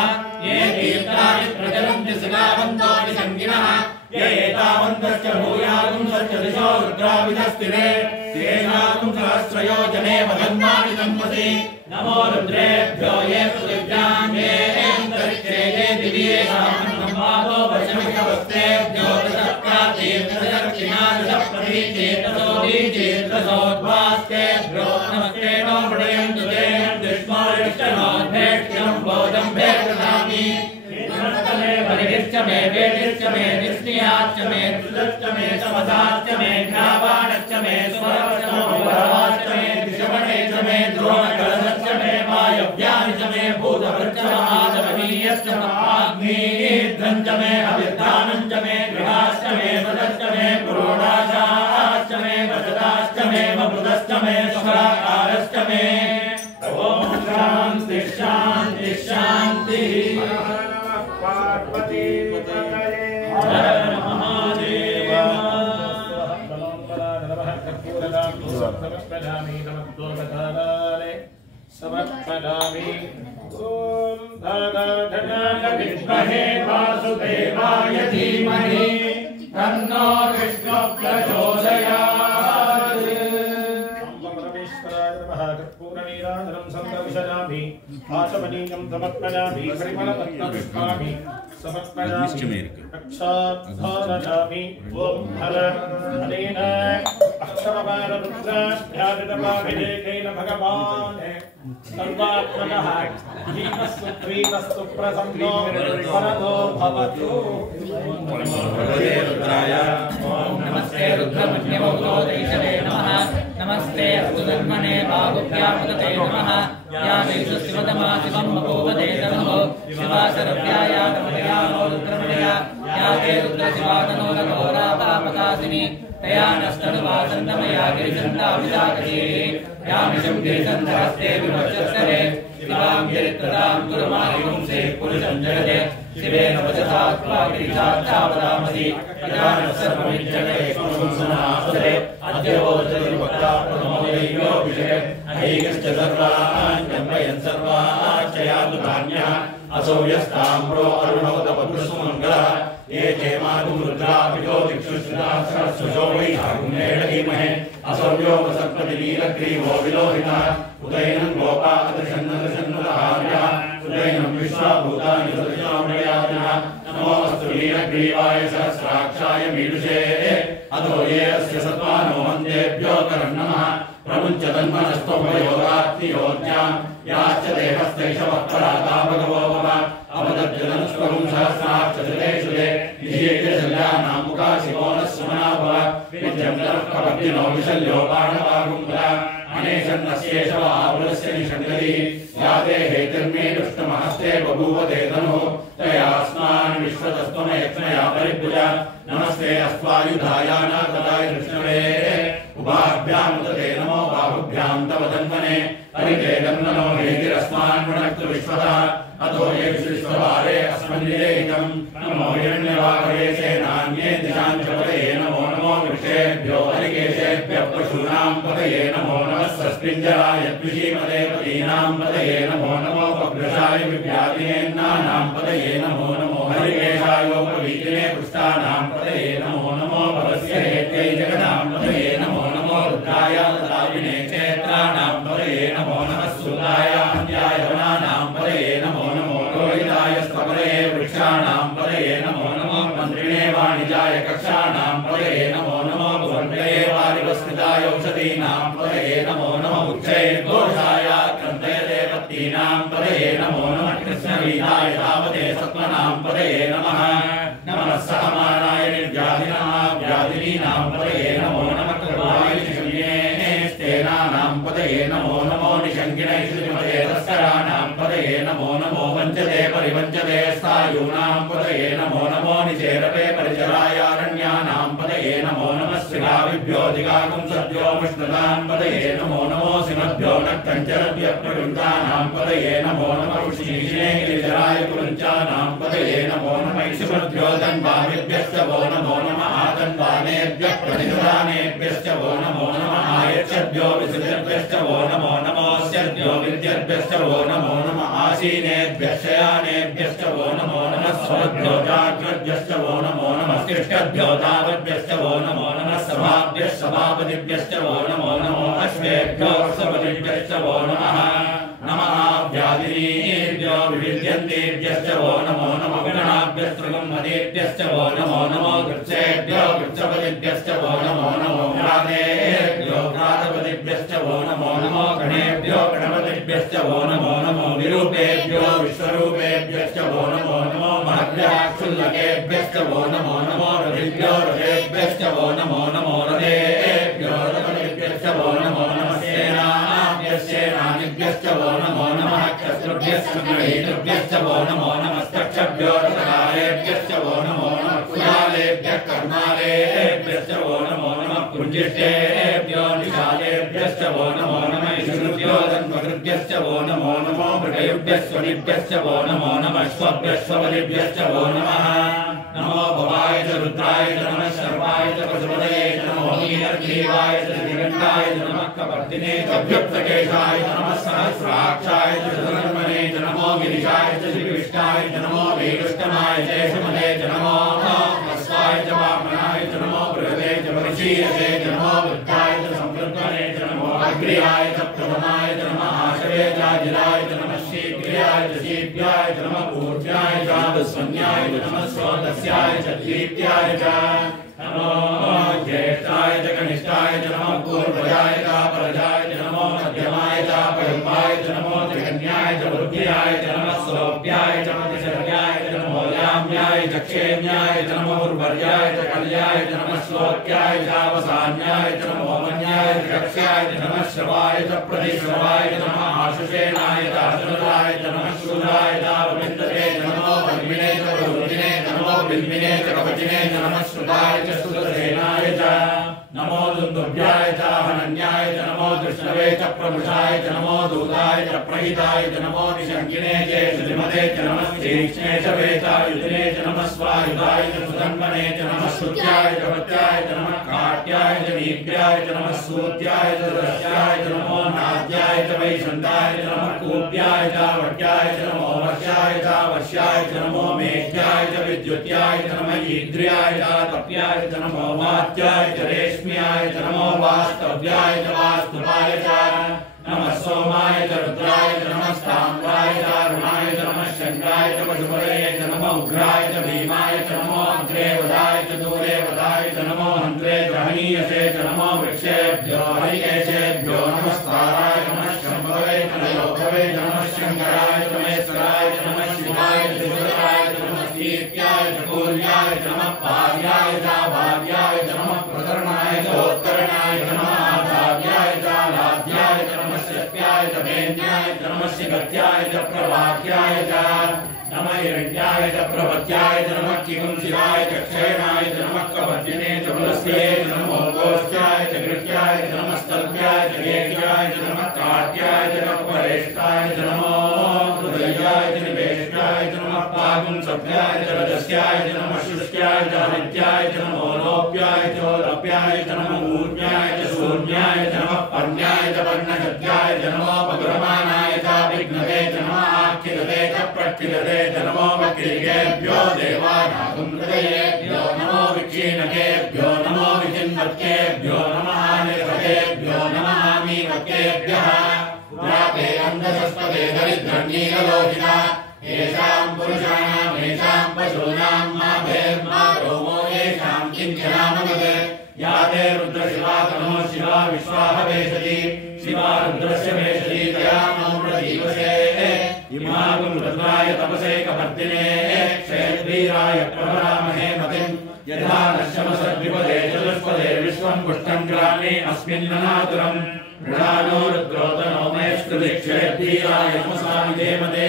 ये तीर्थानि प्रचलन्ति शिलावन्तानि सङ्गिनः ये एतावन्तश्च भूयागुंसश्च दिशो रुद्राविधस्थिरे तेषां सहस्रयोजने वदन्तानि तन्मसि नमो रुद्रेभ्यो ये पृथिव्यां ये अन्तरिक्षे ये दिव्येषां संवादो वचनविषवस्तेभ्यो दशप्राचेतसप्रतीचेतसोदीचेतसोद्भास्तेभ्यो नमस्ते नो प्रयन्तु ते दुष्मारिष्टनोद्भेक्ष्यं भोजं भेददामि परिहिश्च मे वेदिश्च मे निस्नियाश्च मे दुदश्च मे समसाश्च मे ज्ञावाणश्च मे स्वरश्च वरवाश्च मे दिशवणे च मे द्रोणकलशश्च मे वायव्यानि च मे भूतभृक्षमादमनीयश्च महाग्निध्रं च मे अभिधानं च मे गृहाश्च मे वदश्च मे पुरोडाशाश्च मे वजदाश्च मे मृदश्च मे स्वराकारश्च मे ॐ शान्ति शान्ति शान्तिः पार्वती पतये हर महादेव समर्पयामि नमः समर्पयामि ॐ दादाधनाय विद्महे वासुदेवाय धीमहि तन्नो विष्णुः प्रचोदयात् परमेश्वराय नमः कर्पूरनीराजनं संदर्शयामि आचमनीयं समर्पयामि परिमलपत्रपुष्पाणि समर्पयामि रक्षाध्यायामि ॐ हर अनेन अक्षरमानरुद्राध्यादितपाभिलेखेन भगवान् सर्वात्मकः धीमस्तु प्रसन्नो वरदो भवतु रुद्राय नमस्ते रुद्रमन्यवोदेशवे नमः नमस्ते अस्तुधर्मणे बाहुभ्यामुदते नमः यामेषु शिवतमा शिवं बभूवते नमो शिवाशरव्याया तमया रुद्रमणया याते रुद्रशिवातनो रघोरापापकासिनी तया नस्तनुवासन्तमया गिरिचन्दाभिजागतीः यामिषं गिरिचन्दहस्ते विमर्शस्तरे शिवां गिरित्रदां गुरुमारिपुंसे पुरुषं जगते शिवेन वचसा त्वा गिरिशाच्चावदामसि अजानः सर्वमिज्जते संसनासरे अद्योजतिर्वक्ता प्रथमोदैव्योऽभिषेके ऐकश्च सर्वान् जन्मयन् सर्वाश्चयादुधान्यः असौ यस्ताम्रो अरुणोदपपुरुषमङ्गलः ये चेमातु रुद्राभिजो दिक्षुश्रुतासुशो वैशाखुमेण धीमहे असौ व्योमसर्पतिनीलग्रीवो विलोहितः उदयनं गोपादृशन्नदृशन्नदहार्यः उदयनं विश्वाभूतानि सदृशामृयादिनः नमोऽस्तु नीलग्रीवाय सहस्राक्षाय मीडुषे अतो ये अस्य सत्त्वानो मन्देभ्यो करं नमः प्रमुञ्च तन्मनस्त्वमयोगात्तियोज्ञां याश्च देहस्तैषवः पराता भगवो मम अवदज्जलनुष्वगुं सहस्राक्षसुतेषु ते निषेकशल्यानां मुखाशिवो नः सुमना भव विद्यं नरः कपद्दिनो विशल्यो बाणवागुम्बला अनेशन्नस्येषव आपुलस्य निषङ्गतिः याते हेतिर्मे दुष्टमहस्ते बभूव ते तनुः तयास्मान् विश्वतस्त्वमयत्नया परिभुजा नमस्ते अस्त्वायुधायानाथदाय कृष्णवे उभाभ्यां तते नमो बाहुभ्यां तव तन्मने परितेदं नमो हेतिरस्मान् पुनक्तु विश्वतः अतो ये विश्ववारे अस्मन्निदेहितं नमो हिरण्यवाहवे सेनान्ये दिशां च पतये नमो नमो वृक्षेभ्यो हरिकेशेभ्यः पशूनां पतये नमो नमः सस्पिञ्जराय द्विषीमते पतीनां पतये नमो नमो पग्रशाय विव्याधिनेन्नानां पतये नमो नमो हरिकेशायोपवीतिने पुष्टानां पतये नमो नमो भवस्य हेत्यै जगदां पतये नमो नमो रुद्राय तदाविने क्षेत्राणां पतये नमो नमः सुराय अन्याय वनानां पतये नमो नमो रोहिताय स्तपतये वृक्षाणां पतये नमो नमो मन्त्रिणे वाणिजाय कक्षाणां पतये नमो नमो भुवनये वारिवस्कृताय औषधीनां पतये नमो नमो उच्चैर्घोषाय क्रन्दयते पत्तीनां पतये नमो नमः कृष्णवीराय धावते सत्त्वनां पतये नमः नमः सहमानाय निर्व्याधिनः व्याधिनीनां पतये नमो नमः कृपाय निशङ्गिनेस्तेनानां पतये नमो नमो निशङ्गिनैषुतिमते तस्कराणां पतये नमो नमो वञ्चते परिवञ्चते स्थायूनां पतये नमो नमो निचेरपे परिचरायारण्यानां पतये नमो नमः शिलाभिभ्यो दिगागुंसभ्यो मुष्णतां पतये नमो नमो सिंहभ्यो नक्तञ्चरभ्यः प्रकृन्तानां पतये नमो नमः ऋषीशिने गिरिजराय कुरुञ्चानां पतये नमो नमः इषुभ्यो धन्वाभिभ्यश्च वो नमो नमः आतन्वानेभ्यः प्रतिदानेभ्यश्च वो नमो नमः आयच्छद्भ्यो विसृजभ्यश्च वो नमो नमोऽस्यभ्यो विद्यभ्यश्च वो नमो नमः आसीनेभ्यश्च यानेभ्यश्च वो नमो नमः स्वभ्यो जाग्रभ्यश्च वो नमो नमः तिष्ठद्भ्यो तावद्भ्यश्च वो नमो नमः सभाभ्यश्च सभापतिभ्यश्च वो नमो नमो अश्वेभ्यो सपतिभ्यश्च वो नमः नमः व्याधिनीभ्यो विविध्यन्तेभ्यश्च वो नमो नमः गणाभ्यस्त्रिगम्मदेभ्यश्च वो नमो नमो कृच्छेभ्यो कृच्छपतिभ्यश्च वो नमो नमो घ्रातेभ्यो घ्रातपतिभ्यश्च वो नमो नमो गणेभ्यो गणपतिभ्यश्च वो नमो नमो विरूपेभ्यो विश्वरूपेभ्यश्च वो नमो नमो महभ्यः क्षुल्लकेभ्यश्च वो नमो नमो रथिभ्यो रथेभ्यश्च वो नमो नमो रथेभ्यो रथपतिभ्यश्च वो नमो नमः सेनानिभ्यश्च वो नमो नमः क्षत्रुभ्यश्च गृहीतृभ्यश्च वो नमो नमः स्तक्षभ्यो रथकारेभ्यश्च वो नमो नमः कुलालेभ्यः कर्मालेभ्यश्च वो नमो नमः कुञ्जिष्टेभ्यो निशालेभ्यश्च वो नमो नमः इषुभ्यो धन्वकृभ्यश्च वो नमो नमो मृगयुभ्यश्च वो नमो नमः श्वभ्यश्वबलिभ्यश्च वो नमः नमो भवाय च रुद्राय च नमः सर्वाय च पशुपतये च नमो नीलग्रीवाय च श्रीकण्ठाय च नमः कपर्दिने च अभ्युक्तकेशाय च नमः सहस्राक्षाय च धर्मणे च नमो गिरिशाय च श्रीकृष्णाय च नमो वेदुष्टमाय च सुमते च नमो हस्वाय च वामनाय च नमो बृहते च परिशीयते च नमो वृद्धाय च संवृद्धने च नमो अग्र्याय च प्रथमाय च नमः आशवे च जिलाय च नमः शीघ्र्याय च शीघ्राय च नमः पूर्व्याय च स्वन्याय च नमः स्रोतस्याय च दीप्त्याय च नमो ज्येष्ठाय च कनिष्ठाय च नमो पूर्वजाय च परजाय च नमो मध्यमाय च पयम्बाय च नमो त्रिकन्याय च वृद्ध्याय च नमः स्वरूप्याय च मतिशर्याय च नमो याम्याय च क्षेम्याय च नमो उर्वर्याय च कल्याय च नमः श्लोक्याय च अवसान्याय च नमो मन्याय च कक्ष्याय च नमः श्रवाय च प्रतिश्रवाय च नमः आशुषेणाय च अश्रुताय च नमः शूलाय च विन्दते च नमो वर्मिणे च वरुदिने च नमो बिल्मिने च कवचिने च नमः श्रुताय च श्रुतसेनाय च नमो दुन्दुभ्याय च हनन्याय च नमो कृष्णवे च प्रमुषाय च नमो दूताय च प्रहिताय च नमो निशङ्किने च श्रीमते च नमः श्रीक्ष्णे च वेतायुधिने च नमः स्वायुधाय च सुधन्वने च नमः श्रुत्याय च भत्याय च नमः काट्याय च नीप्याय च नमः सूत्याय च दस्याय च नमो नाद्याय च वैशन्ताय च नमः कूप्याय च वट्याय च नमो वर्षाय च वर्ष्याय च नमो मेघ्याय च विद्युत्याय च नमः ईद्र्याय च तप्याय च नमो वात्याय च रेश्म्याय च नमो वास्तव्याय च वास्तुपाय च नमः सोमाय च रुद्राय च नमः स्ताम्राय च अरुणाय च नमः शङ्काय च पशुपतये च नमो उग्राय च भीमाय च नमो अग्रे वदाय च दूरे वदाय च नमो हन्त्रे च हनीयसे च नमो वृक्षेभ्यो हरिकेशेभ्यो नमस्ताराय च नमः शम्भवे च नयोभवे च नमः शङ्कराय च महेश्वराय च नमः शिवाय च सुराय च नमः कीर्त्याय च कूर्याय च नमः पार्याय च भार्याय च नमः प्रकरणाय च उत्तरणाय च नमः आधार्याय च लाध्याय च नमः शक्त्याय च वेद्याय च नमः शिगत्याय च प्रवाक्याय च नमः हिरण्याय च प्रपत्याय च नमः किंशिलाय च क्षयणाय च नमः कवचिने च पुलस्ये च नमो गोष्ठ्याय च गृह्याय च नमः स्तल्भ्याय च लेख्याय च नमः काट्याय च कपरेष्ठाय च नमो हृदयाय च निवेष्टाय च नमः पागुंसभ्याय च रजस्याय च नमः शुष्क्याय च हरित्याय च नमो लोप्याय च लप्याय च नमो ऊर्ण्याय च शून्याय च नमः पर्ण्याय च पर्णशत्याय च नमो पगुरमाणाय च विघ्नते च नमः आख्यते च प्रख्यते च नमो वक्रीकेभ्यो देवानागुंहृदयेभ्यो नमो विक्षीणकेभ्यो नमो विचिन्वत्केभ्यो नमः निर्वकेभ्यो नमः मीवकेभ्यः द्रापे अन्धसस्पदे दरिद्रण्यीलोहिता येषां पुरुषाणां येषां पशूनां माभेर्मा रोमो येषां किञ्चनामवदे या ते रुद्रशिवा तनो शिवा विश्वाह वेशति शिवा रुद्रस्य वेशति तया नो प्रदीवसे इमागुं रुद्राय तपसे कपर्दिने क्षेत्रीराय प्रभरामहे मतिं यथा नश्यमसद्विपदे चतुष्पदे विश्वं पुष्टं ग्रामे अस्मिन्ननातुरम् मृणानो रुद्रोतनो मेष्कृतिक्षेत्रीराय नमसामिते मते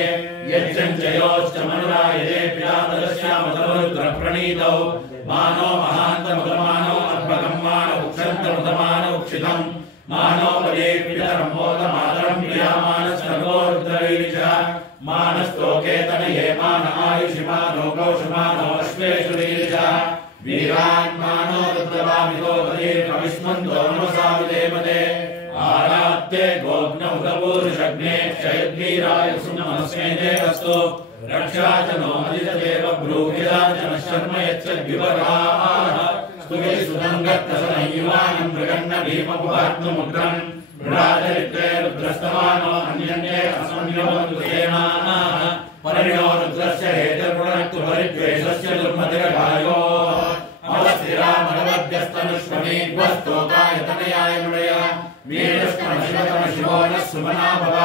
यच्चञ्चयोश्च मनुरायते पितातरस्यामतरुद्रप्रणीतौ मानो महान्तमुदमानो अद्भगं मानो उक्षन्तमुदमानो उक्षितम् मानो पदे पितरं मोदमातरं प्रियामानस्तनो रुद्रैरिषः मानस्तोके तनये मान आयुषि मानो कौशमानो अश्वेषु रीरिषः वीरान् मानो रुद्रवामितो पदेर्कविष्मन्तो नमसामिते मते आरात्ते गोग्नमुदपूरुषग्ने क्षयद्वीराय सुनमस्मै देवस्तु रक्षा च नो अदितदेव ब्रूहिदा च न शर्म यच्छद्विवराः स्तुति सुदङ्गत्तसनयुवानं मृगन्न भीमपुवात्ममुग्रम् मृडाचरित्रे रुद्रस्तवानो अन्यन्ये अस्मन्योऽनुसेनाः परिणो रुद्रस्य हेतुर्पुणक्तु परिद्वेषस्य दुर्मतिरघायोः अवस्थिरामनवद्यस्तनुष्वमेध्वस्तोकायतनयाय मृडय वीरस्कमशिवतमशिवो नः सुमना भव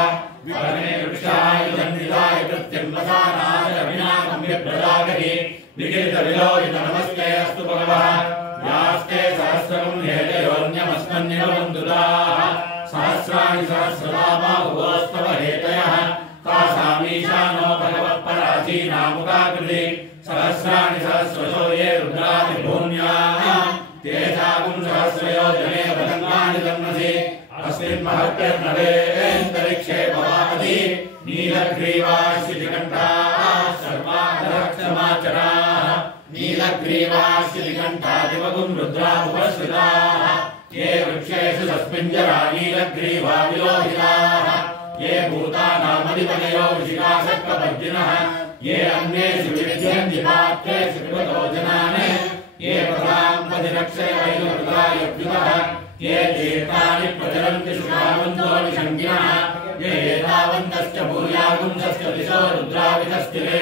विघ्ने वृक्षाय जन्निदाय कृत्यं वसानाय विनाकं विप्रदागहि विकिलितविलोहित नमस्ते अस्तु भगवः यास्ते सहस्रं हेतयोन्यमस्मन्निवन्दुताः सहस्राणि सहस्रनामाभुवोस्तव हेतयः तासामीशानो भगवः पराचीनामुखाकृति सहस्राणि सहस्रशो ये रुद्रादिभूम्याः तेषां सहस्रयोजने पतङ्गानि तन्मसि अस्मिन् महत्यर्नवेन्तरिक्षे भवामति नीलग्रीवाश्चितिकण्ठाः सर्वाक्षमाचराः नीलग्रीवाश्चितिकण्ठादिवगुं रुद्रामुपश्रिताः ये वृक्षेषु सस्मिञ्जरा नीलग्रीवा विलोहिताः ये भूतानामधिपतयो ऋषिकाशक्तपर्जिनः ये अन्येषु विविध्यन्ति पात्रेषु पिबतो जनान् ये प्रधाम्पतिरक्षय वैरुद्रायभ्युतः ये तीर्थानि प्रचलन्ति शुभावन्तो निषङ्गिनः ये एतावन्तश्च भूयागुंसश्च दिशो रुद्रावितस्थिरे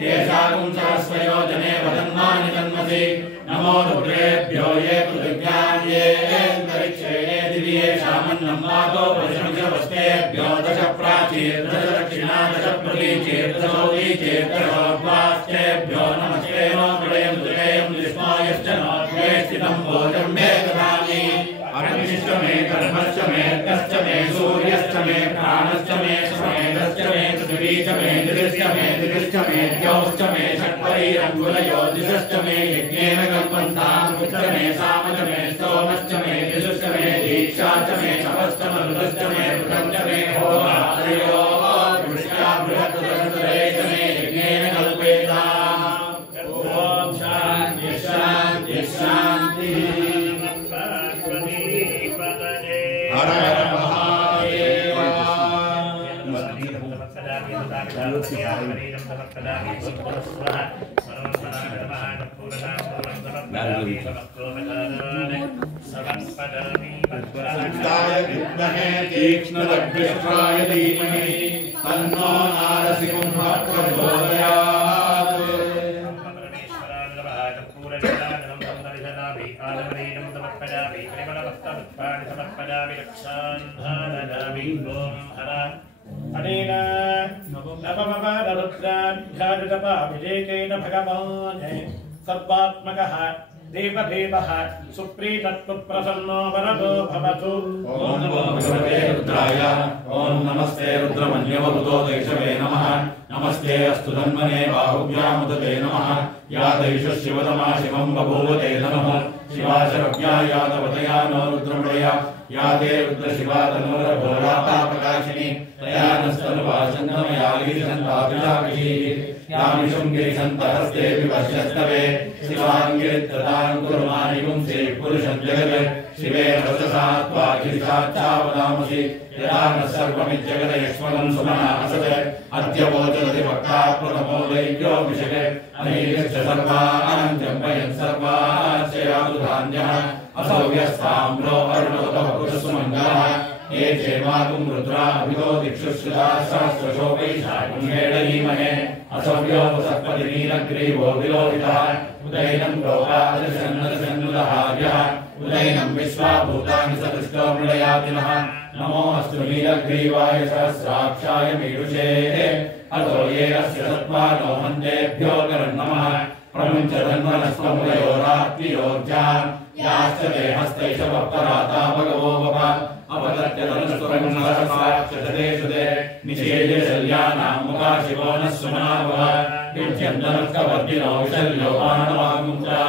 तेषागुं सहस्रयोजने वदन्मानि तन्मसि नमो रुद्रेभ्यो ये पृथिव्यां ये अन्तरिक्षे ये दिवि येषामन्नं मातो वृषणिजवस्तेभ्यो दश प्राचीर् दश दक्षिणा दश प्रतीचीर् दशोदीचीर् दशोद्वास्तेभ्यो नमस्ते नो प्रलयं दुरेयं विस्मायश्च नोद्वे स्थितं भोजं मे ददामि अग्निश्च मे कर्मश्च मे कश्च मे सूर्यश्च मे प्राणश्च मे स्वेदश्च मे पृथिवी च मे दिदिश्च मे दिविश्च मे द्यौश्च मे षट्परीरङ्गुलयो दिशश्च मे यज्ञेन कल्पन्ताम् उच्च मे सामच मे स्तोमश्च मे दिशश्च मे दीक्षा च मे शवश्च मरुतश्च मे वृतञ्च मे होरात्रयो दृष्ट्या बृहत्तरे च मे यज्ञेन कल्पेताम् ॐ शान्ति शान्ति शान्तिः हर हर महादेव विद्महे तीक्ष्णदग्निष्ठाय धीमहि तन्नो नारसिंहः प्रचोदयात् अनेन नवमपादरुद्राध्यायुतपाभिषेकेन भगवान् सर्वात्मकः देवदेवः सुप्रीतत्वप्रसन्नो वरदो भवतु। ॐ नमो भगवते रुद्राय ॐ नमस्ते रुद्रमन्यवभूतो दैशवे नमः नमस्ते अस्तु तन्मने बाहुभ्यामुदते नमः या दैश शिवतमा शिवं बभूवते नमः शिवाशरव्या यादवतया नो रुद्रमृया या ते रुद्रशिवा तनूरघोरातापकाशिनी तया नस्तनुवासन्नमयागीशन्ताभिषाभिषीः यामिषुं गिरिशन्तहस्ते विपश्यस्तवे शिवाङ्गिरित्रतां कुर्माणिगुं श्रीपुरुषं जगत् शिवेन वचसा त्वा गिरिशाच्छावदामसि यदा न सर्वमिज्जगदयक्ष्मलं सुमना असत् अद्य वोचदति वक्तात्मनमो विषये अनेकश्च सर्वान् जम्पयन् सर्वाश्चयातु धान्यः असौ व्यस्ताम्रो अर्णोतः पुरुषसुमङ्गलः ये चेमातुं रुद्रा अभितो दिक्षु श्रुता सहस्रशो वैशाखुण्येडीमहे असव्यो वसत्पतिनीलग्रीवो विलोहितः उदैनं गौरादर्शन्नदशन्नुदहार्यः उदैनं विश्वाभूतानि सदृष्टो मृडयातिनः नमो अस्तु नीलग्रीवाय सहस्राक्षाय मीडुषे अतो ये अस्य सत्त्वानो हन्तेभ्यो नमः प्रमुञ्च धन्वनस्वमुदयोरात्मियोर्जा याश्च देहस्तैषवपराता भगवो वप अपतत्यतनुस्वरं सहस्राक्षसतेषु ते निषेद्य शल्यानां मुखाशिवो नः सुमनाभव युज्यन्तनस्कवर्तिनो विशल्यो मानवामुद्रा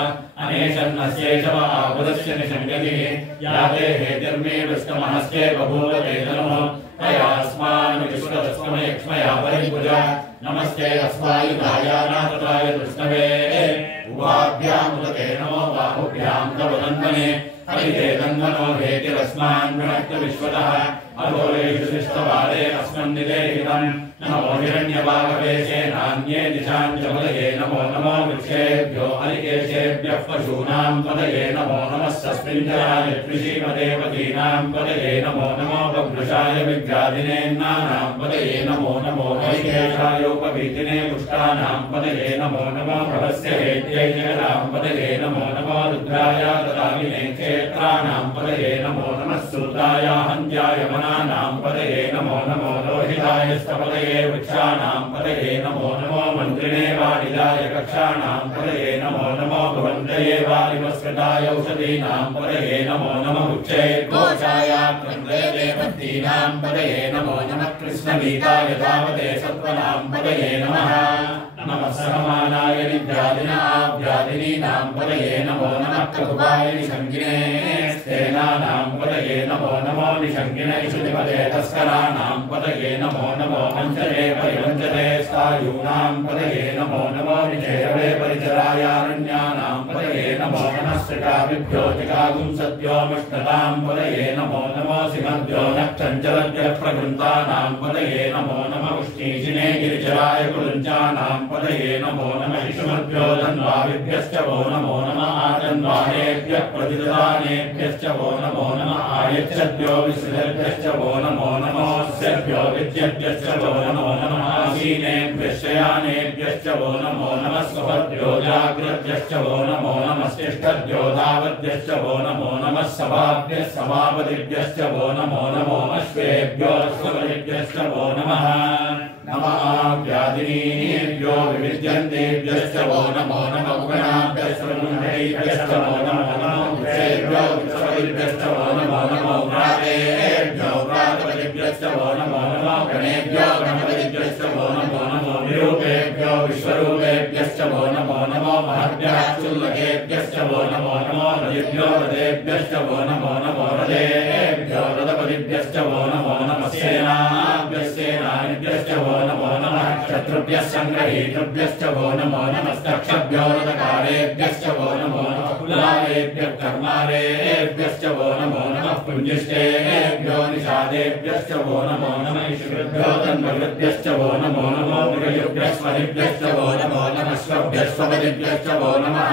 अनेशन्नस्यैषव आपुदस्य निषङ्गतिः या ते हेतिर्मे वृष्टमहस्ते बभूवते नमः तयास्मान् विश्वतस्मयक्ष्मया परिभुजा नमस्ते अस्मायुधायानाथताय कृष्णवे उभाभ्यामुदते नमो बाहुभ्यां तव तन्मने हरिते तन्मनो हेतिरस्मान् गृणक्त विश्वतः अघोरेषु शिष्टवादे अस्मन्निदेहितं नमो हिरण्यवाहवेशे नान्ये दिशां च पदये नमो नमो वृक्षेभ्यो हरिकेशेभ्यः पशूनां पदये नमो नमः सस्मिञ्जराय कृषिमदेवतीनां पदये नमो नमो बभ्रुषाय विभ्रादिनेन्नानां पदये नमो नमो हरिकेशायोपवीतिने पुष्टानां पदये नमो नमो भवस्य हेत्यै जगदां पदये नमो नमो रुद्राय ददामिने क्षेत्राणां पदये नमो नमः सूताय हन्त्याय मनानां पदये नमो नमो लोहिताय स्तपदये वृक्षाणां पदये नमो नमो मन्त्रिणे वाणिजाय कक्षाणां पदये नमो नमो भवन्तये वारिवस्कृताय औषधीनां पदये नमो नमः उच्चैर्घोषाय देवतीनां पदये नमो नमः कृष्णगीताय तावते सत्त्वनां पदये नमः नमः सहमानाय निद्रादिनाभ्यादिनीनां पदये नमो नमः प्रभुवाय निषङ्गिने सेनानां पदये नमो नमो निषङ्गिने शुचिपदे तस्कराणां पदये नमो नमो पञ्चये परिवञ्चते स्थायूनां पदये नमो नमो निचेरवे परिचरायारण्यानां पदये नमो नमः श्रिकाभिभ्यो चिकागुं सद्योमुष्णतां पदये नमो नमो सिंहभ्यो नक्षञ्चलभ्यः प्रकृन्तानां पदये नमो नमः उष्णीशिने गिरिचराय कुलुञ्चानां पदये नमो नमः शिशुमभ्यो धन्वाभिभ्यश्च वो नमो नमः आजन्वानेभ्यः प्रतिददानेभ्यश्च वो नमो नमः आयच्छद्भ्यो विसृजभ्यश्च वो नमो नमः स्यभ्यो विद्यभ्यश्च वो नमो नमः आसीनेभ्यश्च यानेभ्यश्च वो नमो नमः स्वभद्भ्यो जाग्रभ्यश्च वो नमो नमः शिष्टभ्यो धावद्भ्यश्च वो नमो नमः सभाभ्यः सभापतिभ्यश्च वो नमो नमो अश्वेभ्यो अश्वपतिभ्यश्च वो नमः नमः व्याधिनीभ्यो विविद्यन्तेभ्यश्च वो नमो नमः उगणाभ्यश्च वरुणैभ्यश्च वो नमो नमः वृक्षेभ्यो वृक्षपतिभ्यश्च वो नमो नमो व्रातेभ्यो व्रातपतिभ्यश्च वो नमो नमः गणेभ्यो गणपतिभ्यश्च वो नमो नमो वो नमो नमो रजेभ्यो रजेभ्यश्च वो नमो नमो रजेभ्यो रजपतिभ्यश्च वो नमो नमः सेनाभ्यश्च वो नमो नमः शत्रुभ्यः संग्रहीतृभ्यश्च वो नमो नमस्तक्षभ्यो रथकारेभ्यश्च वो नमो नमः कुलालेभ्यः कर्मारेभ्यश्च वो नमो नमः पुण्यश्चेभ्यो निषादेभ्यश्च वो नमो नमः ईश्वरेभ्यो तन्मकृभ्यश्च वो नमो नमो मृगयुभ्यस्वरिभ्यश्च वो नमो नमः स्वभ्यस्वपतिभ्यश्च वो नमः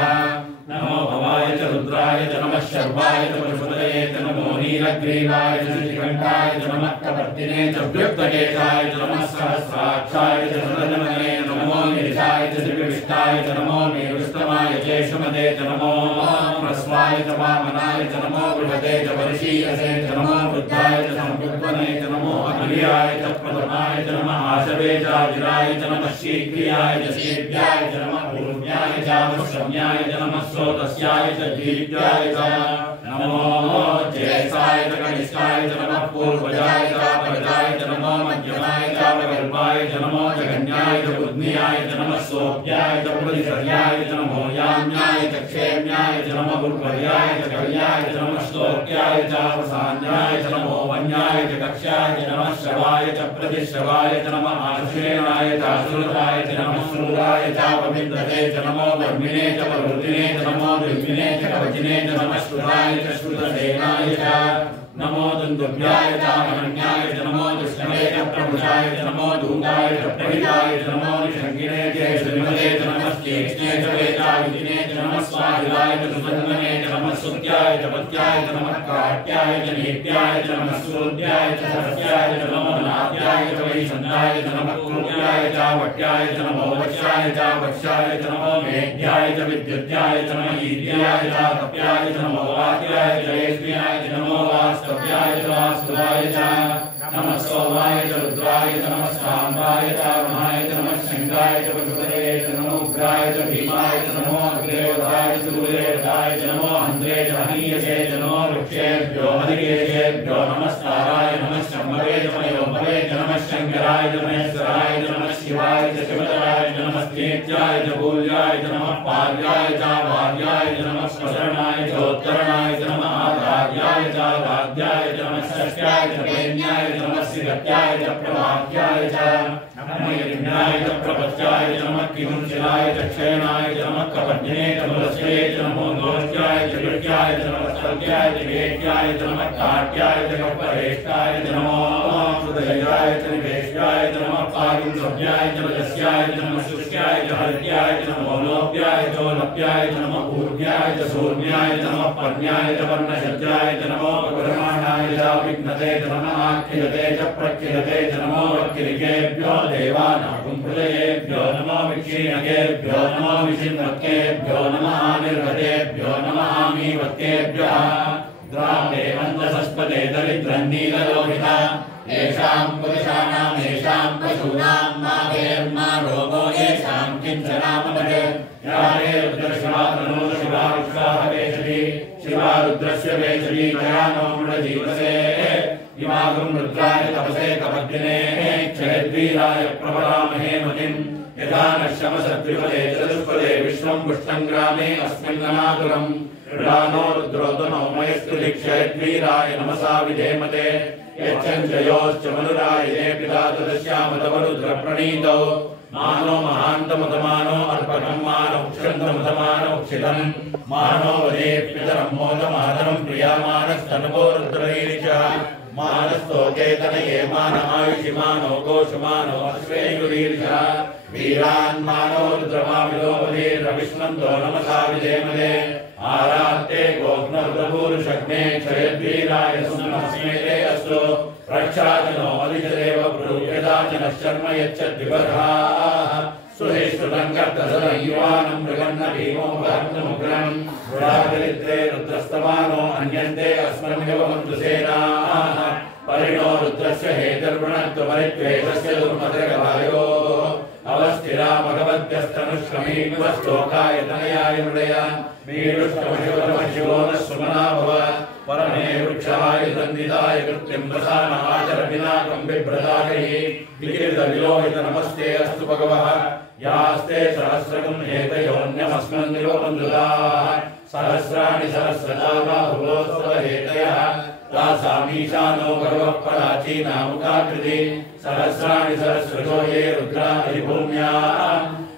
नमो भवाय च रुद्राय च नमः शर्वाय च पशुपतये च नमो नीलग्रीवाय च श्रीकण्ठाय च नमः कपर्दिने च व्युक्तकेशाय च नमः सहस्राक्षाय च शतजनने नमो निरिषाय च श्रीविष्टाय च नमो मेरुस्तमाय चेशुमते च नमो ह्रस्वाय च वामनाय च नमो बृहते च वर्षीयसे च नमो वृद्धाय च संवृद्वने च नमो अग्र्याय च प्रथमाय च नमः आशवे च आजिराय च नमः शीघ्रियाय च शीघ्राय च नमः पूर्व्याय च अवश्रम्याय च नमः स्रोतस्याय च दीर्घाय च नमो ज्येष्ठाय च कनिष्ठाय च नमः पूर्वजाय च परजाय च नमो मध्यमाय च प्रगल्भाय च नमो जगन्याय च बुद्ध्याय च नमः सोऽप्याय च प्रतिशर्याय च नमो याम्याय च क्षेम्याय च नमः गुरुपर्याय च कल्याय च नमः श्लोक्याय च अवसान्याय च नमो वन्याय च कक्ष्याय च नमः श्रवाय च प्रतिश्रवाय च नमः आश्रेणाय च अश्रुताय च नमः श्रूराय च पवित्रते च नमो वर्मिणे च प्रवृत्तिने च नमो दुर्मिने च कवचिने च नमः श्रुताय च श्रुतसेनाय च नमो दुन्दुभ्याय च अनन्याय च नमो दुष्टवे च प्रमुषाय च नमो दूताय च प्रहिताय च नमो निषङ्गिने च श्रीमते च नमः चेष्णे च वेदाविदिने च नमः स्वाहिलाय च सुसन्मने च नमः सुत्याय च पत्याय च नमः काट्याय च नीत्याय च नमः सूर्याय च सरस्याय च नमो नाद्याय च वैषण्याय च नमः क्रूर्याय च वट्याय च नमो वश्याय च वक्ष्याय च नमो मेघ्याय च विद्युत्याय च नमः ईद्याय च तप्याय च नमो वाक्याय च रेष्म्याय च नमो वास्तव्याय च वास्तवाय च नमः सोमाय च रुद्राय च नमः साम्बाय च रुणाय च नमः शङ्काय च पशुपतये च नमो उग्राय च भीमाय च नमो अग्रेवताय च दूरेवताय च नमो हन्त्रे च हनीयसे च नमो वृक्षेभ्यो हरिकेशेभ्यो नमस्ताराय नमः शम्भवे च मयोभवे च नमः शङ्कराय च महेश्वराय च नमः शिवाय च शिवतराय च नमः स्तेत्याय च भूल्याय च नमः पार्याय च वार्याय च नमः स्वशरणाय च उत्तरणाय च नमः आधार्याय च आराध्याय च नमः षष्ट्याय च प्रेम्याय च नमः सिगत्याय च प्रभात्याय च नमः यज्ञाय च प्रपत्याय च नमः किमुंशिलाय च क्षयणाय च नमः कपद्ये च बलस्ये च नमो गोष्ट्याय च कृत्याय च नमः सत्याय च वेद्याय च नमः काट्याय च कपरेष्टाय च नमो हृदयाय च निवेश्याय च नमः पारिंसभ्याय च रजस्याय च नमः शुष्याय च हर्याय च नमो लोप्याय च लप्याय च नमः पूर्व्याय च सूर्याय च नमः पर्ण्याय च वर्णशद्याय च नमो प्रमाणाय च विघ्नते च नमः आख्यते च प्रख्यते च नमो वक्किलिकेभ्यो देवानां हृदयेभ्यो नमो विक्षीणकेभ्यो नमो विषिन्वक्केभ्यो नमः निर्गतेभ्यो नमः मीवक्केभ्यः द्रामे मन्दसस्पते दरिद्रन्नीललोहिता येषां पुरुषाणां येषां पशूनां मा भेर्मा रोगो येषां किञ्चनामपदे यारे रुद्रशिवा तनो शिवा रुद्राहवेशति शिवा रुद्रस्य वेशति कयानो मृडजीवसे इमागुं रुद्राय तपसे कपद्दिने क्षयद्वीराय प्रवरामहे मतिं यथा नश्यमसद्विपदे चतुष्पदे विश्वं पुष्टं ग्रामे अस्मिन्ननातुरम् ऋणानो रुद्रोदनो मयस्तु क्षयद्वीराय नमसा विधेमते यच्छञ्चयोश्च मनुरायते पिता तदस्यामतवरुद्रप्रणीतौ मानो महान्तमतमानो अर्पणं मानो क्षन्तमतमानो क्षितम् मानो वदे पितरं मोदमातरं प्रियामानस्तनवो रुद्रैरिचः मानस्तोकेतनये मान आयुषि मानो गोषमानो अश्वेयुरीर्षः वीरान् मानो रुद्रमाविलोपदीर्विष्णन्तो नमसा विधेमते आरात्ते गोघ्नरुद्रपूरुषग्ने क्षयद्वीराय सुमस्मेते अस्तु रक्षाजनो अधिजदेव ब्रूयदाचन शर्म यच्छद्विवधाः सुहेश्वरं कर्तसदयुवानं मृगन्न भीमो भर्तमुग्रं रुद्रादरिद्रे रुद्रस्तमानो अन्यन्ते अस्मन्निव बन्धुसेनाः परिणो रुद्रस्य हेतर्वणत्वपरित्वेषस्य दुर्मदगभायोः अवस्थिरा भगवद्यस्तनुश्रमीवस्तोकाय तनयाय मृडया वीरुष्टमशिवो न सुमना भव परमे वृक्षाय दन्दिताय कृत्यं प्रसानाचरविनाकं बिभ्रदागैः विकीर्तविलोहित नमस्ते अस्तु भगवः यास्ते सहस्रकं हेतयोऽन्यमस्मन्निव बन्धुदाः सहस्राणि सहस्रता बाहुवोत्सवहेतयः तासामीशानो गर्वः प्राचीनामुखाकृति सहस्राणि सहस्रजो ये रुद्रादिभूम्याः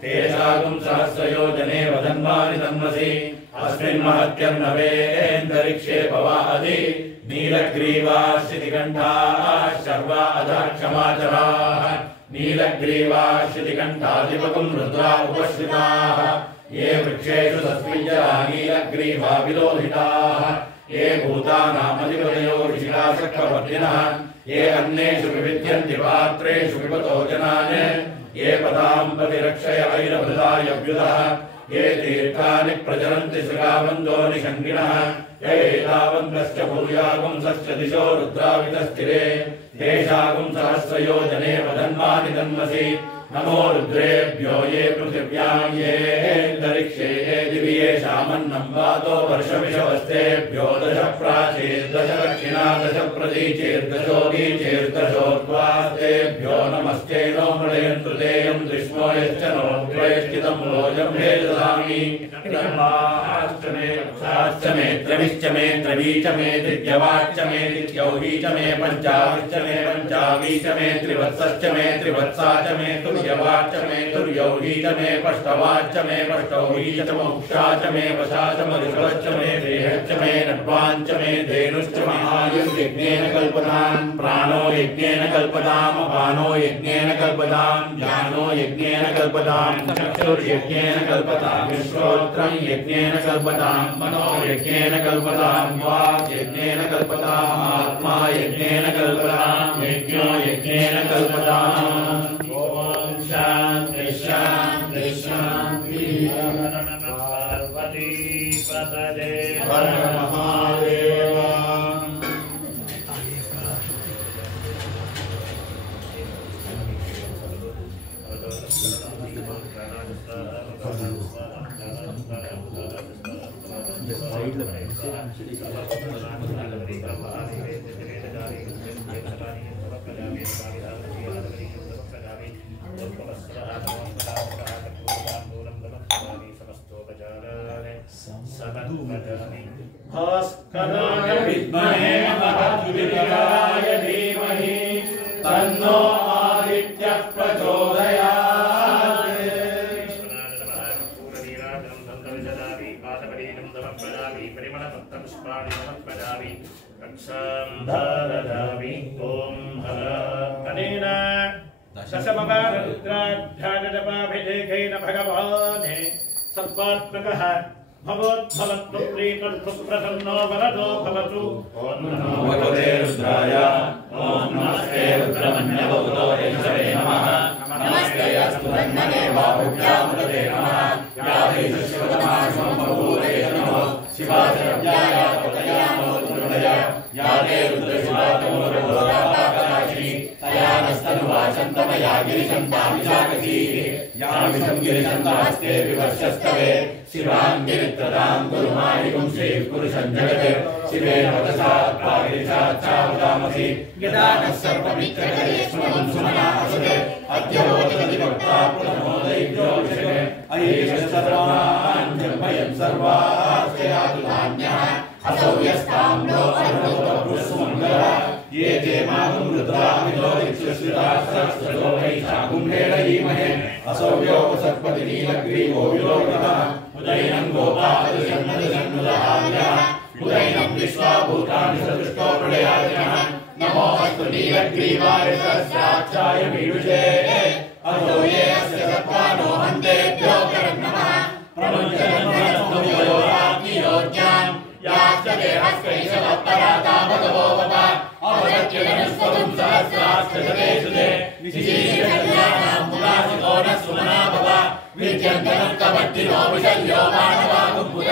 तेषागुं सहस्रयोजने वदन्वानि तन्मसि अस्मिन् महत्यर्णवेऽन्तरिक्षे भवादि नीलग्रीवाश्चितिकण्ठाः शर्वा अधः क्षमाचराः नीलग्रीवाश्चितिकण्ठाधिपकुं रुद्रा उपश्रिताः ये वृक्षेषु तस्मिञ्जरा नीलग्रीवा विलोहिताः ये भूतानामधिपतयो ऋषिकाशक्रवर्तिनः ये अन्नेषु विविध्यन्ति पात्रेषु पिबतो जनान् ये पदां प्रतिरक्षय ऐरभृतायभ्युतः ये तीर्थानि प्रचरन्ति श्रगावन्दो निषङ्गिणः ये एतावन्तश्च भूयागुंसश्च दिशो रुद्रावितस्थिरे तेषागुं सहस्रयोजने वदन्वानि तन्मसि नमो रुद्रेभ्यो ये पृथिव्यां ये अन्तरिक्षे ये दिवि येषामन्नं वातो वर्षमिषवस्तेभ्यो दश प्राचीर्दश दक्षिणा दश प्रतीचीर्दशोदीचीर्दशोर्ध्वास्तेभ्यो नमस्ते नो मृळयन्तु तेयं दृष्मो यश्च नो प्रयश्चितं रोजं हे ददामि शाश्च मे त्रविश्च मे त्रवीच मे दिव्यवाच्च मे दिव्यौही च मे पञ्चाविश्च मे पञ्चावीच मे त्रिवत्सश्च मे त्रिवत्सा च मे तुर्यवाच्च मे तुर्यौही च मे पष्टवाच्च मे पष्टौही च मोक्षा च मे वशा च मरुषवश्च मे देहश्च मे नड्वाञ्च मे धेनुश्च महायुर्यज्ञेन कल्पताम् प्राणो यज्ञेन कल्पताम् अपानो यज्ञेन कल्पताम् ज्ञानो यज्ञेन कल्पताम् चक्षुर्यज्ञेन कल्पताम् श्रोत्रं यज्ञेन कल्पताम् मनो यज्ञेन कल्पताम् वाक् यज्ञेन कल्पताम् आत्मा यज्ञेन कल्पताम् यज्ञो यज्ञेन कल्पताम् ओम शांति शांति शांति पार्वती पतये हर महादेव भास्कराय विद्महे महद्विद्याय धीमहि तन्नो आदित्यः प्रचोदयात् अनेन दशमवारुद्राध्यानजपाभिषेकेन भगवान् सर्वात्मकः भवोद्भवत्वप्रीतत्वप्रसन्नो वरदो भवतु ओम नमो भगवते रुद्राय ओम नमस्ते रुद्रमन्यवतो ईश्वरे नमः नमस्ते अस्तु ब्रह्मणे बाहुभ्यामुदते नमः यावे शिवतमाशोमभूते नमः शिवाचरव्याय पतयामो दुर्दय यावे रुद्रशिवातमोरघोरापाकराशिनी तया नस्तनुवाचन्तमया गिरिशन्ताभिषाकसीः यामिषं गिरिशन्तास्ते विवर्षस्तवे शिवां गिरित्रदां गुरुमाणिकुं श्रीपुरुषं जगत् शिवेन वदसात्पागिरिशाच्चावदामसि यदा नः सर्वमित्रकरे स्मरं सुमना असत् अद्य रोचति भक्ता पुनमोदयिभ्यो विषये अयेष सर्वान् जन्मयं सर्वास्ते आतुधान्यः असौ यस्तां नो अरुणोपभ्रुसुमङ्गलः ये ते मागुं रुद्रामिलो विश्वश्रुताः सहस्रजो वैशाखुं हेळयीमहे असौ योगसत्पति नीलग्रीवो विलोकितः उदयनं गोपादशन्नदशन्नुदहार्यः उदयनं विश्वाभूतानि सदृष्टो प्रलयादिनः नमो अस्तु नीलग्रीवाय सहस्राक्षाय मीडुषे अथो ये अस्य सत्त्वानो हन्तेभ्यो करन्नमः प्रपञ्चजन्मनस्तुयोराग्नियोज्ञां याश्च देहस्कैशवपराता भगवो वप अवदत्यधनुस्वगुं सहस्राक्षजतेषु ते निशीकल्यानां मुदासितो न सुमना भव विद्यन्तनं कवट्टिनो विशल्यो मानवागुम्बुध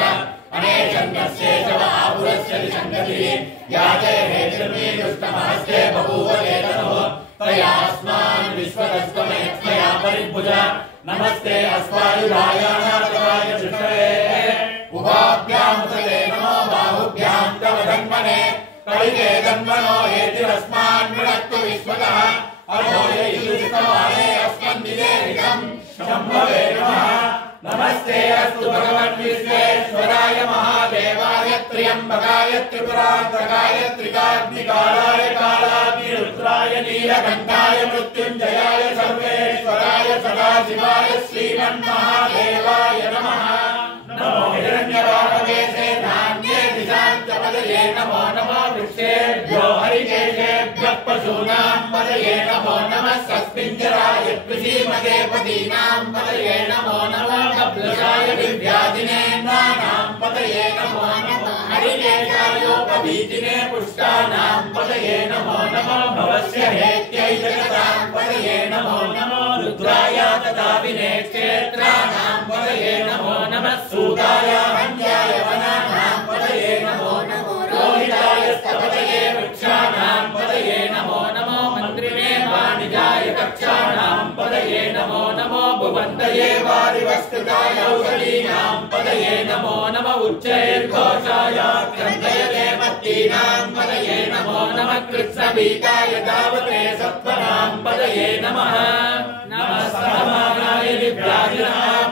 अनेशन्यस्येषव आपुरस्य निषङ्गतिः याते हेतिर्मीयुष्टमहस्ते बभूव वेदनोः तयास्मान् विश्वतस्त्वमेत्मया परिभुज नमस्ते अस्वायुधायानाथवाय दृष्टये उभाभ्यामुदते नमो बाहुभ्यां तव धन्मने कलिते धन्मनो हेतिरस्मान् मृणक्तु विश्वतः अनो यैजुष्टवाणे अस्मन्निदेहितं शम्भवे नमः नमस्ते अस्तु भगवन् विश्वेश्वराय महादेवाय त्र्यम्बकाय त्रिपुरान्तकाय त्रिकाग्निकालाय कालाग्निरुद्राय नीलकण्ठाय मृत्युञ्जयाय सर्वेश्वराय सदाशिवाय श्रीमन्महादेवाय नमः। नमो हिरण्यवाहवे सेनान्ये दिशाञ्चपदये नमो नमो वृक्षेभ्यो हरिकेशेभ्यः पशूनां पदये नमो नमः सस्मिञ्जराय कृषीमते पदीनां पदये नमो नमः कपिलाय दिव्यादिनेन्द्राणां पदये नमो नमः हरिकेशायोपवीतिने पुष्टानां पदये नमो नमः भवस्य हेत्यै जगतां पदये नमो नमो रुद्राय तथा विनेक्षेत्राणां पदये नमो नमः सूताय हन्याय वनानां पदये नमो नमो रोहिताय स्तपदये वृक्षाणां पदये नमो नमो मन्त्रिणे वाणिजाय कक्षाणां पदये नमो नमो भुवन्तये वारिवस्कृताय औषधीनां पदये नमो नमः उच्चैर्घोषाय क्रन्दयते मत्तीनां पदये नमो नमः कृत्स्नबीजाय तावते सत्त्वनां पदये नमः नमः समानाय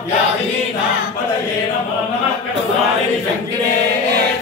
व्याधिनां पदये नमो नमः कटुवाय निशङ्किने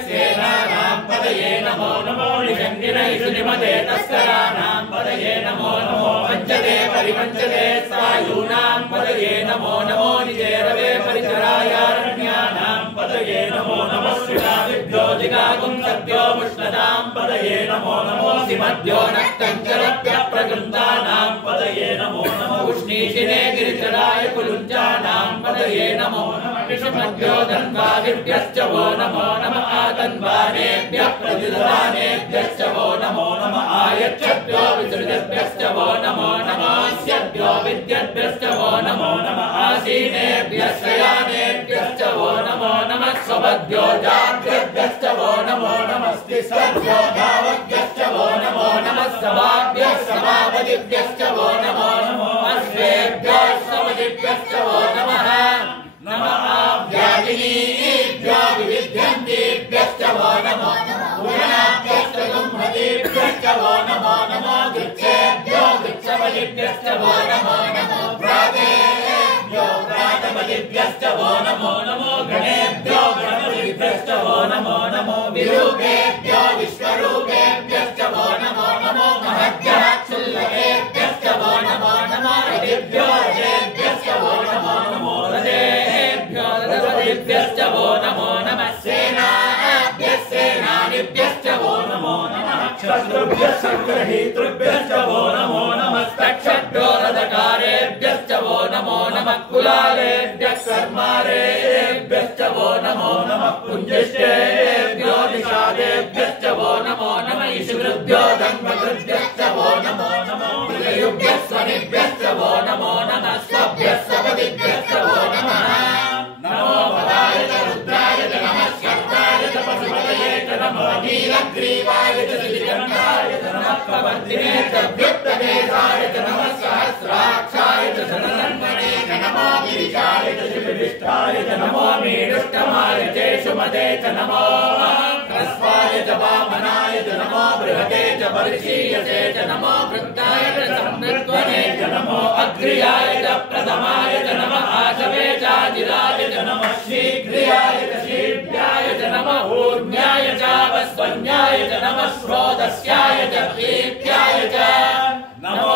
सेनानां पदये नमो नमो निशङ्किने श्रीमते तस्कराणां पदये नमो नमो वञ्चते परिवञ्चते सायूनां पदये नमो नमो निजेरवे परिचरायारण्यानां पदये नमो नमः श्रीनादिभ्यो जिगागुं सद्यो मुष्णदां पदये नमो नमो सिमद्यो नक्तञ्चरभ्यः प्रगृन्तानां पदये नमो नमो उष्णीशिने गिरिचराय कुलुञ्जानां पदये नमो नमः कृष्णमद्यो धन्वादिभ्यश्च वो नमो नमः आतन्वानेभ्यः प्रतिददानेभ्यश्च वो नमो नमः आयच्छद्भ्यो विसृजद्भ्यश्च वो नमो नमः स्यद्भ्यो विद्यद्भ्यश्च वो नमो नमः आसीनेभ्यः शयानेभ्यश्च वो नमो नमः स्वपद्भ्यो जाग्रद्भ्यश्च वो नमो नमः स्तिस्वद्भ्यो धावद्भ्यश्च वो नमो नमः सभाभ्यः सभापतिभ्यश्च वो नमो नमः अश्वेभ्यो सवदिभ्यश्च वो नमः नमः व्याधिनीभ्यो विविध्यन्तीभ्यश्च वो नमो पूर्णाभ्यश्च गुम्हतीभ्यश्च वो नमो नमो गृच्छेभ्यो गृच्छपतिभ्यश्च वो नमो नमो व्रातेभ्यो व्रातपतिभ्यश्च वो नमो नमो गणेभ्यो गणपतिभ्यश्च वो नमो नमो विरूपेभ्यो विश्वरूपेभ्यश्च वो नमो नमो महद्भ्यः क्षुल्लकेभ्यश्च वो नमो नमो रतिभ्यो रतेभ्यश्च वो नमो नमो रतेभ्यो रतपतिभ्यश्च वो नमो नमः सेनाभ्यः सेनानिभ्यश्च वो नमो नमः शत्रुभ्यः शत्रुहीतृभ्यश्च वो नमो नमः तक्षभ्यो रथकारेभ्यश्च वो नमो नमः कुलालेभ्यः कर्मारेभ्यश्च वो नमो नमः पुञ्जिष्टेभ्यो निषादेभ्यश्च वो नमो नमः ईशुभ्यो धन्वकृभ्यश्च वो नमो नमो मृगयुभ्यः स्वनिभ्यश्च वो नमो नमः स्वभ्यः स्वपतिभ्यश्च वो नमः नमो भवाय च रुद्राय च नमः शर्वाय च पशुपतये च नमो नीलग्रीवाय च श्रीगन्धाय च नमः प्रवर्तिने च व्युत्तदेशाय च नमः सहस्राक्षाय च शतधन्वने च नमो गिरिजाय च शिविष्टाय च नमो मीडुष्टमाय च सुमते च नमो ह्रस्वाय च वामनाय च नमो बृहते च वर्षीयसे च नमो वृद्धाय च संवृत्वने च नमो अग्र्याय च प्रथमाय च नमः आशवे चाजिराय च नमः शीघ्रियाय च शीघ्राय च नमः ऊर्ध्याय च वस्वन्याय च नमः श्रोतस्याय च प्रीत्याय च नमो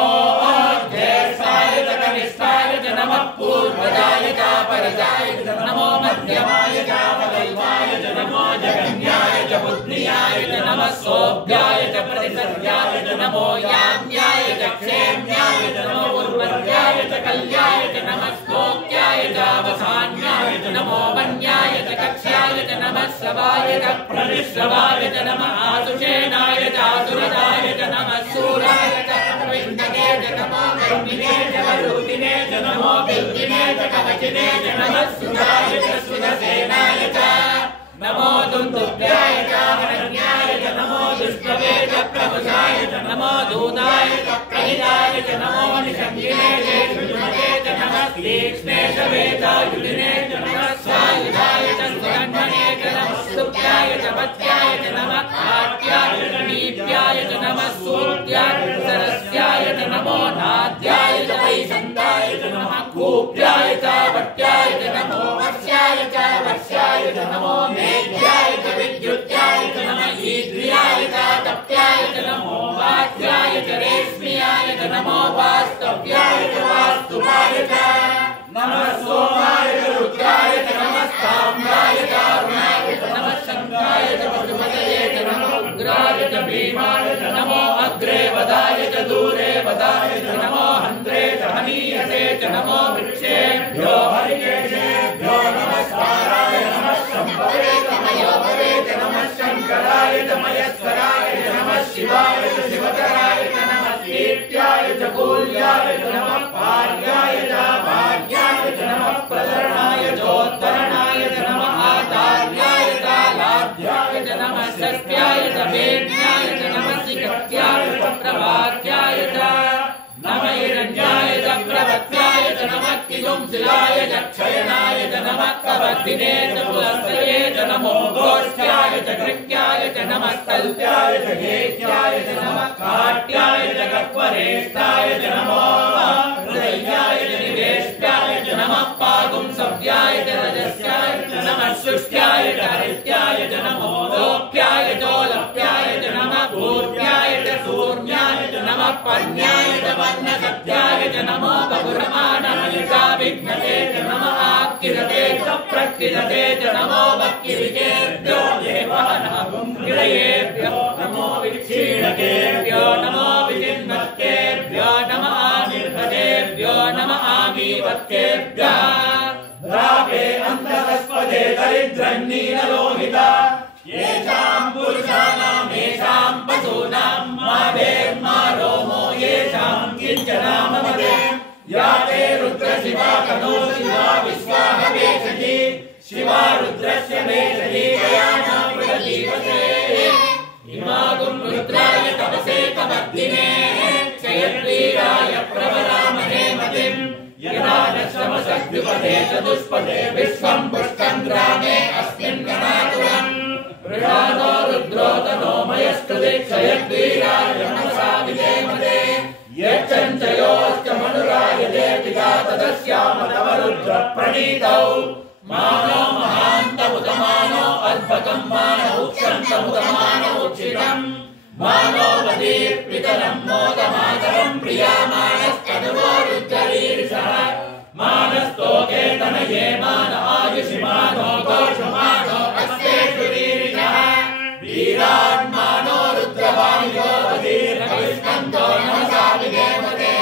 ज्येष्ठाय च कनिष्ठाय च नमः पूर्वजाय च परजाय च नमो मध्यमाय च वदैवाय च नमो जगन्याय च बुद्ध्याय च नमः सोभ्याय च प्रतिसर्याय च नमो याम्याय च क्षेम्याय च नमो उर्वर्याय च कल्याय च नमः स्तोत्याय च अवसान्याय च नमो वन्याय च कक्ष्याय च नमः श्रवाय च प्रतिश्रवाय च नमः आसुषेणाय च आसुरदाय च नमः सूराय च विन्दते च नमो वरुणिने च वरुदिने च नमो बिल्दिने च कवचिने च नमः सुधाय च सुधसेनाय च नमो दुन्दुभ्याय च हरण्याय च नमो दुष्टवे च प्रभुषाय च नमो दूताय च प्रहिताय च नमो निशङ्गिने च शुजुमते च नमः तीक्ष्णे च वेदायुधिने च नमः स्वायुधाय च सुगन्धने च नमः सुप्याय च वत्याय च नमः काट्याय च नीप्याय च नमः सूर्याय च सरस्याय च नमो नाद्याय च वैशन्ताय च नमः कूप्याय च वट्याय च नमो च तप्याय च नमो वाच्याय च रेश्म्याय च नमो वास्तव्याय च वास्तुपाय च नमः सोमाय च रुद्राय च नमः साम्राय च अरुणाय च नमः शङ्काय च पशुपतये च नमो उग्राय च भीमाय च नमो अग्रे वदाय च दूरे वदाय च नमो हन्त्रे च हनीयसे च नमो वृक्षेभ्यो हरिकेशेभ्यो नमस्काराय नमः शम्भवे च मयोभवे च नमः शङ्कराय च मयस्कराय च नमः शिवाय च शिवतराय च नमः कीर्त्याय च कूल्याय च नमः भार्याय च भाग्याय च नमः प्रतरणाय चोत्तरणाय च नमः आचार्याय च लाभ्याय च नमः षष्ट्याय च वेद्याय च नमः शिखत्याय च प्रभात्याय च नमः हिरण्याय च प्रवत्याय च नमः किजुंसिलाय च क्षयनाय च नमः कवर्धिने च पुलस्तये च नमो गोष्ठ्याय च कृत्याय च नमः कल्प्याय च हेत्याय च नमः काट्याय च कक्वरेष्ठाय च नमो हृदयाय च निवेष्ट्याय च नमः पागुंसव्याय च रजस्याय च नमः शुष्ट्याय च हरित्याय च नमो लोप्याय चोलप्याय च नमः भूर्याय च सूर्याय च नमः पर्ण्याय च वर्णसत्याय च नमो बहुरमाणाय च विघ्नते च नमः आक्किरते च प्रक्किरते च नमो वक्किरिकेभ्यो देवानागुंगिरयेभ्यो नमो विक्षीणकेभ्यो नमो विचिन्वत्केभ्यो नमः आनिर्भदेभ्यो नमः आमीवत्केभ्यः द्रावे अन्तरस्पदे दरिद्रन्नीललोहिता येषां पुरुषाणाम् येषां पशूनां मावेर्मा रोमो येषां किञ्चनाममदे या ते रुद्रशिवा कनो शिवा विश्वाहवेशजी शिवा रुद्रस्य वेशजी गयाना प्रदीपते इमागुं रुद्राय तपसे तपद्दिने क्षयद्वीराय प्रवरामहे मतिं यदा नश्रमसद्विपदे चतुष्पदे विश्वं पुष्टं ग्रामे अस्मिन् गणातुरम् वृषानो रुद्रोदनो मयस्कृति क्षयद्वीराय मनसा विधेमते यच्चञ्चयोश्च मनुरायते पिता तदस्याम तव रुद्र प्रणीतौ मानो महान्तमुदमानो अर्भकं मानो उक्षन्तमुदमानो उक्षितम् मानो वदीर्पितरं मोदमातरं प्रियामानस्तनुवो रुद्ररीर्षः मानस्तोके तनये मान आयुषिमानो घोषमानो अस्तेषु रीरिषः वीरान्मानो रुद्रवायुयो वदीर्हविष्णन्तो नमसा विधेमते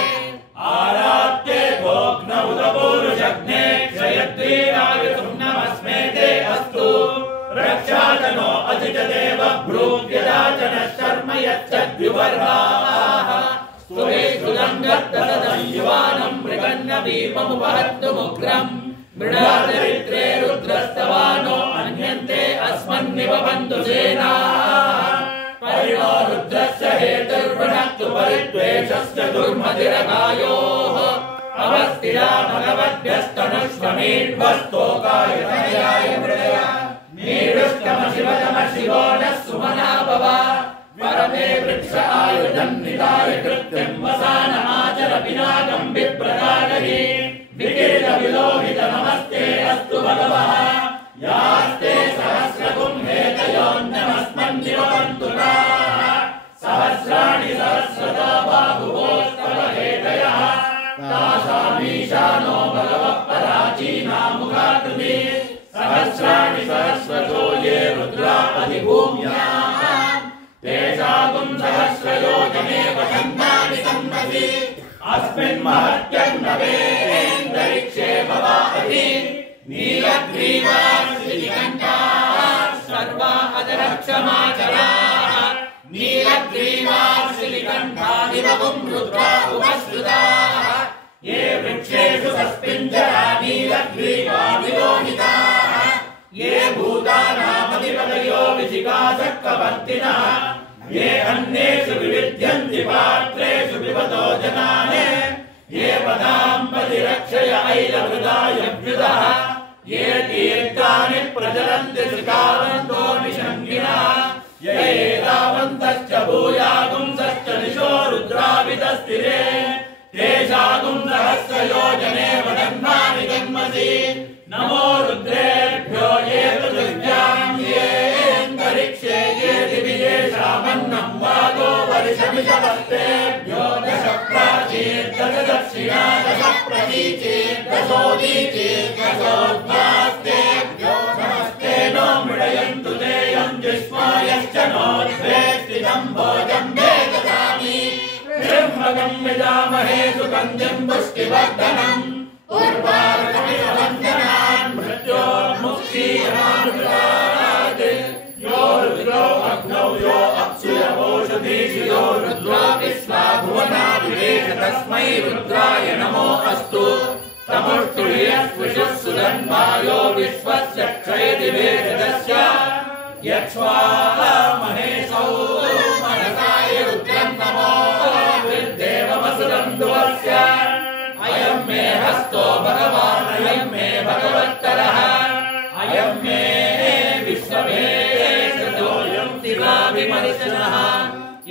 आराप्ते भोग्न उदपूरुषग्ने क्षयद्वीराय नमस्मे ते अस्तु रक्षाजनो अजितदेव भ्रूव्यदाचन शर्म यच्छद्युवर्हाः स्तुवेषु लङ्घत्तदं युवानं मृगन्नवीपमुपहत्तुमुग्रम् मृडादरिद्रे रुद्रस्तवानो अन्यन्ते अस्मन्निवबन्धु सेनाः परिणो रुद्रस्य हेतुर्वृणक्तु परिद्वेषस्य दुर्मतिरगायोः अवस्थिरा भगवद्भ्यस्तनुष्वमीड्वस्तोकाय तनयाय मृडया नीरुष्टम शिवतम शिवो नः सुमना भव परमे वृक्ष आयुधं निधाय कृत्यं वसान आचर पिनाकं विप्रदागहि विकिरित विलोहित नमस्ते अस्तु भगवः यास्ते सहस्रकुं हेतयोन्नमस्मन्निवन्तु ताः सहस्राणि सहस्रदा बाहुवोस्तव हेतयः तासामीशानो भगवः पराचीनामुखाकृति सहस्राणि सहस्रतो ये रुद्रा अधिभूम्याः तेषागुं सहस्रयोजने वदन्नानि सम्मति अस्मिन् महत्यन्नवेन्दरिक्षे भवामहि नीलग्रीवाश्रीकण्ठाः सर्वा अदरक्षमाचराः नीलग्रीवाश्रीकण्ठादिवगुं रुद्रा उपश्रुताः ये वृक्षेषु सस्पिञ्जरा नीलग्रीवा विलोहिताः ये भूतानामधिपतयो विशिखासक्कवर्तिनः ये अन्येषु विविध्यन्ति पात्रेषु पिबतो जनान् ये पदाम्बति रक्षय ऐलवृदायभ्युदः ये तीर्थानि प्रचलन्ति श्रिकावन्तो निषङ्गिणः ये एतावन्तश्च भूयागुंसश्च निशो रुद्राविदस्तिरे तेषागुं सहस्रयोजने वदन्नानि जन्मसि नमो रुद्रेभ्यो ये पृथिव्यां ये अन्तरिक्षे ये दिवि येषामन् दशमिषवस्तेभ्यो दश प्राचीर्दश दक्षिणा दश प्रतीचीर्दशोदीचीर्दशोद्वास्तेभ्यो नमस्ते नो मृडयन्तु तेयं जिष्मायश्च नोद्वेष्टितं भोजं वेददामि त्र्यम्बकं यजामहे सुगन्धिं पुष्टिवर्धनम् उर्वारुकमिवन्दनान् मृत्योर्मुक्षीयमामृतात् यो रुद्रो अग्नौ यो अप्सु यवोषधीषु यो रुद्रो विश्वा भुवनाभिवेश तस्मै रुद्राय नमो अस्तु तमुष्टुर्यस्विषुः सुधन्वायो विश्वस्य क्षयति वेदस्य यक्ष्वामहेशौ मनसाय रुद्रं नमो विद्देवमसुरं दुवस्य अयं मे हस्तो भगवान् अयं मे भगवत्तरः अयं मे विश्वमेशतोऽयं शिवाभिमर्शनः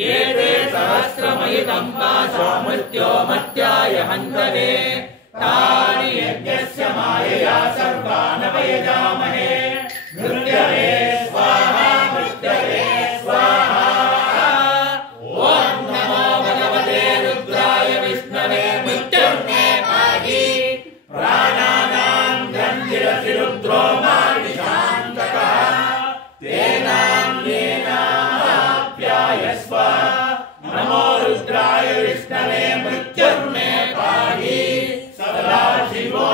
एते सहस्रमयितं पाशो मृत्योमत्याय हन्तवे तानि यज्ञस्य मायया सर्वान् वयजामहे मृत्यवे स्वाहा मृत्यवे स्वाहा ॐ नमो भगवते रुद्राय विष्णवे मृत्युर्मे पाहि प्राणानां ग्रन्थिरसि रुद्रो मार्गशान्तकः तेनाप्यायस्व नमो रुद्राय विष्णवे मृत्युर्मे पाहि सदाशिवो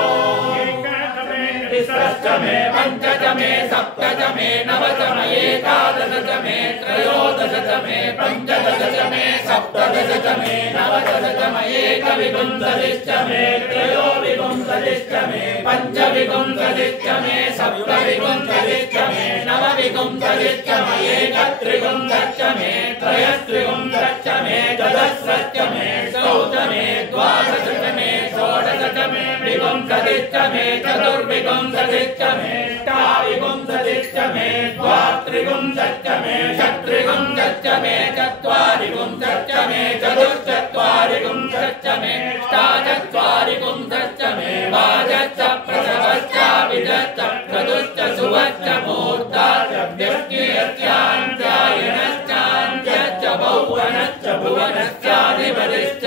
तिस्रश्च मे पञ्चच मे सप्तच मे नवच मे एकादश च मे त्रयोदश च मे पञ्चदश च मे सप्तदश च मे नवदश च मे एकविंशतिश्च मे त्रयोविंशतिश्च मे पञ्चविंशतिश्च मे सप्तविंशतिश्च मे नवविंशतिश्च मे एकत्रिंशच्च मे त्रयस्त्रिंशच्च मे चतुस्रश्च मे षोडश मे द्वादश च मे षोडश च मे विंशतिश्च मे चतुर्विंशतिश्च मे अष्टाविंशतिश्च मे द्वात्रिंशच्च मे षट्त्रिंशच्च मे चत्वारिंशच्च मे चतुश्चत्वारिंशच्च मे अष्टाचत्वारिंशच्च मे वाजश्च प्रसवश्च विजश्च क्रतुश्च सुवश्च मूर्धाश्च व्यक्तियश्चान्त्यायनश्चान्त्यश्च भुवनश्च भुवनश्चाधिपतिश्च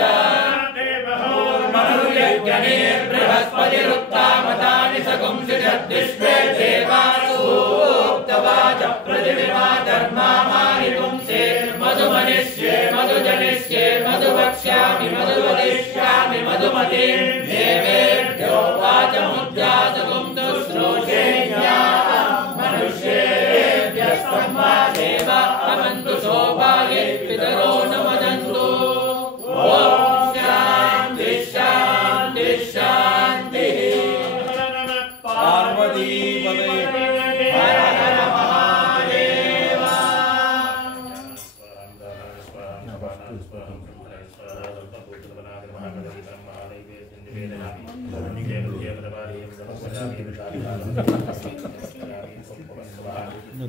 बृहस्पतिरुक्तामतानि सकुंसिषद्विश्वे देवासूक्तवाच पृथिवीमा धर्मामानि पुंसे मधुमनिष्ये मधुजनिष्ये मधुवक्ष्यामि मधुवदिष्यामि मधुमतीं देवेभ्यो वाचमुद्यासकुं शुश्रूषेया मनुष्येभ्यस्तम्मा देव अवन्तु शोभाये पितरो न वदन्तु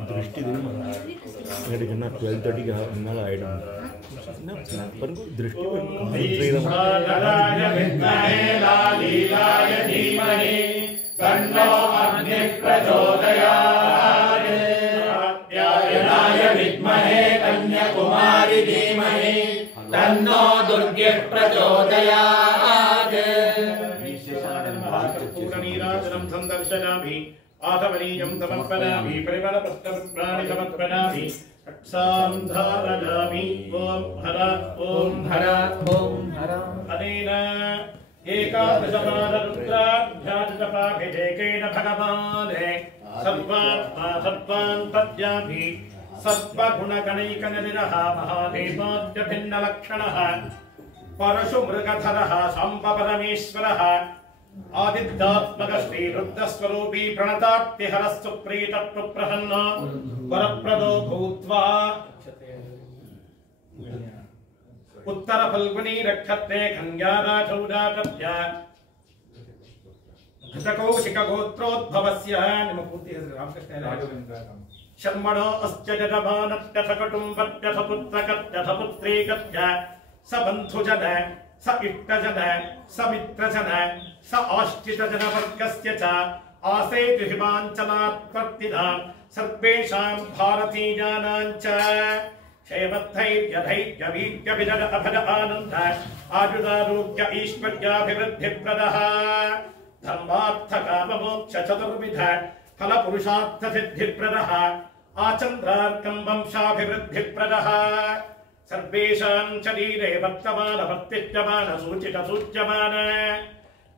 दृष्टि 12:30 का हिमालय आइटम पर दृष्टि तन्नो अग्निः प्रचोदयात् कात्यायनाय विद्महे कन्याकुमारी धीमहि तन्नो दुर्गः प्रचोदयात् पूर्णनीराजनं सन्दर्शयामि आधवनीयं समर्पयामि परिमलपुष्पपुष्पाणि समर्पयामि रक्षां धारयामि ॐ हर अनेन एकादशपादरुद्राभ्याजपाभिषेकेन भगवान् सर्वात्मा सर्वान् तद्यापि सत्त्वगुणगणैकनिरः महादेवाद्य भिन्नलक्षणः परशुमृगधरः साम्बपरमेश्वरः आदित्यात्मक श्रीरुद्रस्वरूपी प्रणतार्तिहरस्तु प्रीतत्व प्रसन्न वरप्रदो भूत्वा उत्तर फल्गुनी नक्षत्रे खंगाराचौराटभ्य घटकौशिक गोत्रोद्भवस्य शर्मणो अस्य जडभानत्यथ कुटुम्बत्यथ पुत्रकत्यथ पुत्रीकत्य स बन्धुजन स इष्टजन स मित्रजन स आश्रितजनवर्गस्य च आसेतु हिमाञ्चलात् प्रतिदां सर्वेषां भारतीयानां च क्षेमद्धैर्यधैर्यवीर्यविजय अभज आनन्द आयुधारोग्य ऐश्वर्याभिवृद्धिप्रदः धर्मार्थकाममोक्ष चतुर्विध फलपुरुषार्थसिद्धिप्रदः आचन्द्रार्कं वंशाभिवृद्धिप्रदः सर्वेषां शरीरे वर्तमान वर्तिष्यमान सूचित सूच्यमान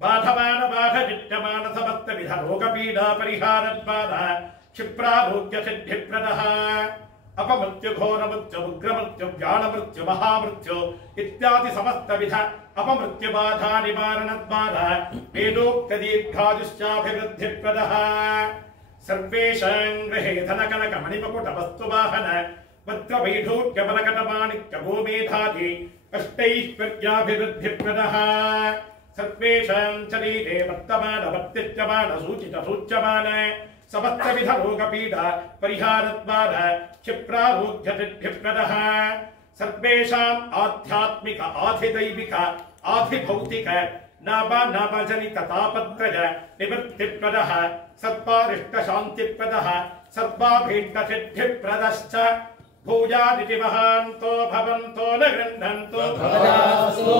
बाधमान बाधविद्यमान समस्तविध रोगपीडा परिहारद्वार क्षिप्रारोग्यसिद्धिप्रदः अपमृत्यु घोरमृत्यु उग्रमृत्यु व्याणमृत्यु महामृत्यु इत्यादि समस्तविध अपमृत्युबाधा निवारणद्वारा वेदोक्तदीर्घायुष्याभिवृद्धिप्रदः सर्वेषां गृहे धनकनकमणिमकुटवस्तुवाहन वज्रवैढूर्यबलकटमाणिक्यगोमेधादि अष्टैश्वर्याभिवृद्धिप्रदः सर्वेषां शरीरे वर्तमान वर्तिष्यमान सूचित सूच्यमान समस्तविध रोगपीडा परिहारद्वारा क्षिप्रारोग्यसिद्धिप्रदः सर्वेषाम् आध्यात्मिक आधिदैविक आधिभौतिक नाभाजनित तापत्रय निवृत्तिप्रदः सर्वारिष्ट शान्तिप्रदः सर्वाभीष्टसिद्धिप्रदश्च भूयादिति महान्तो भवन्तो न गृह्णन्तो तथास्तु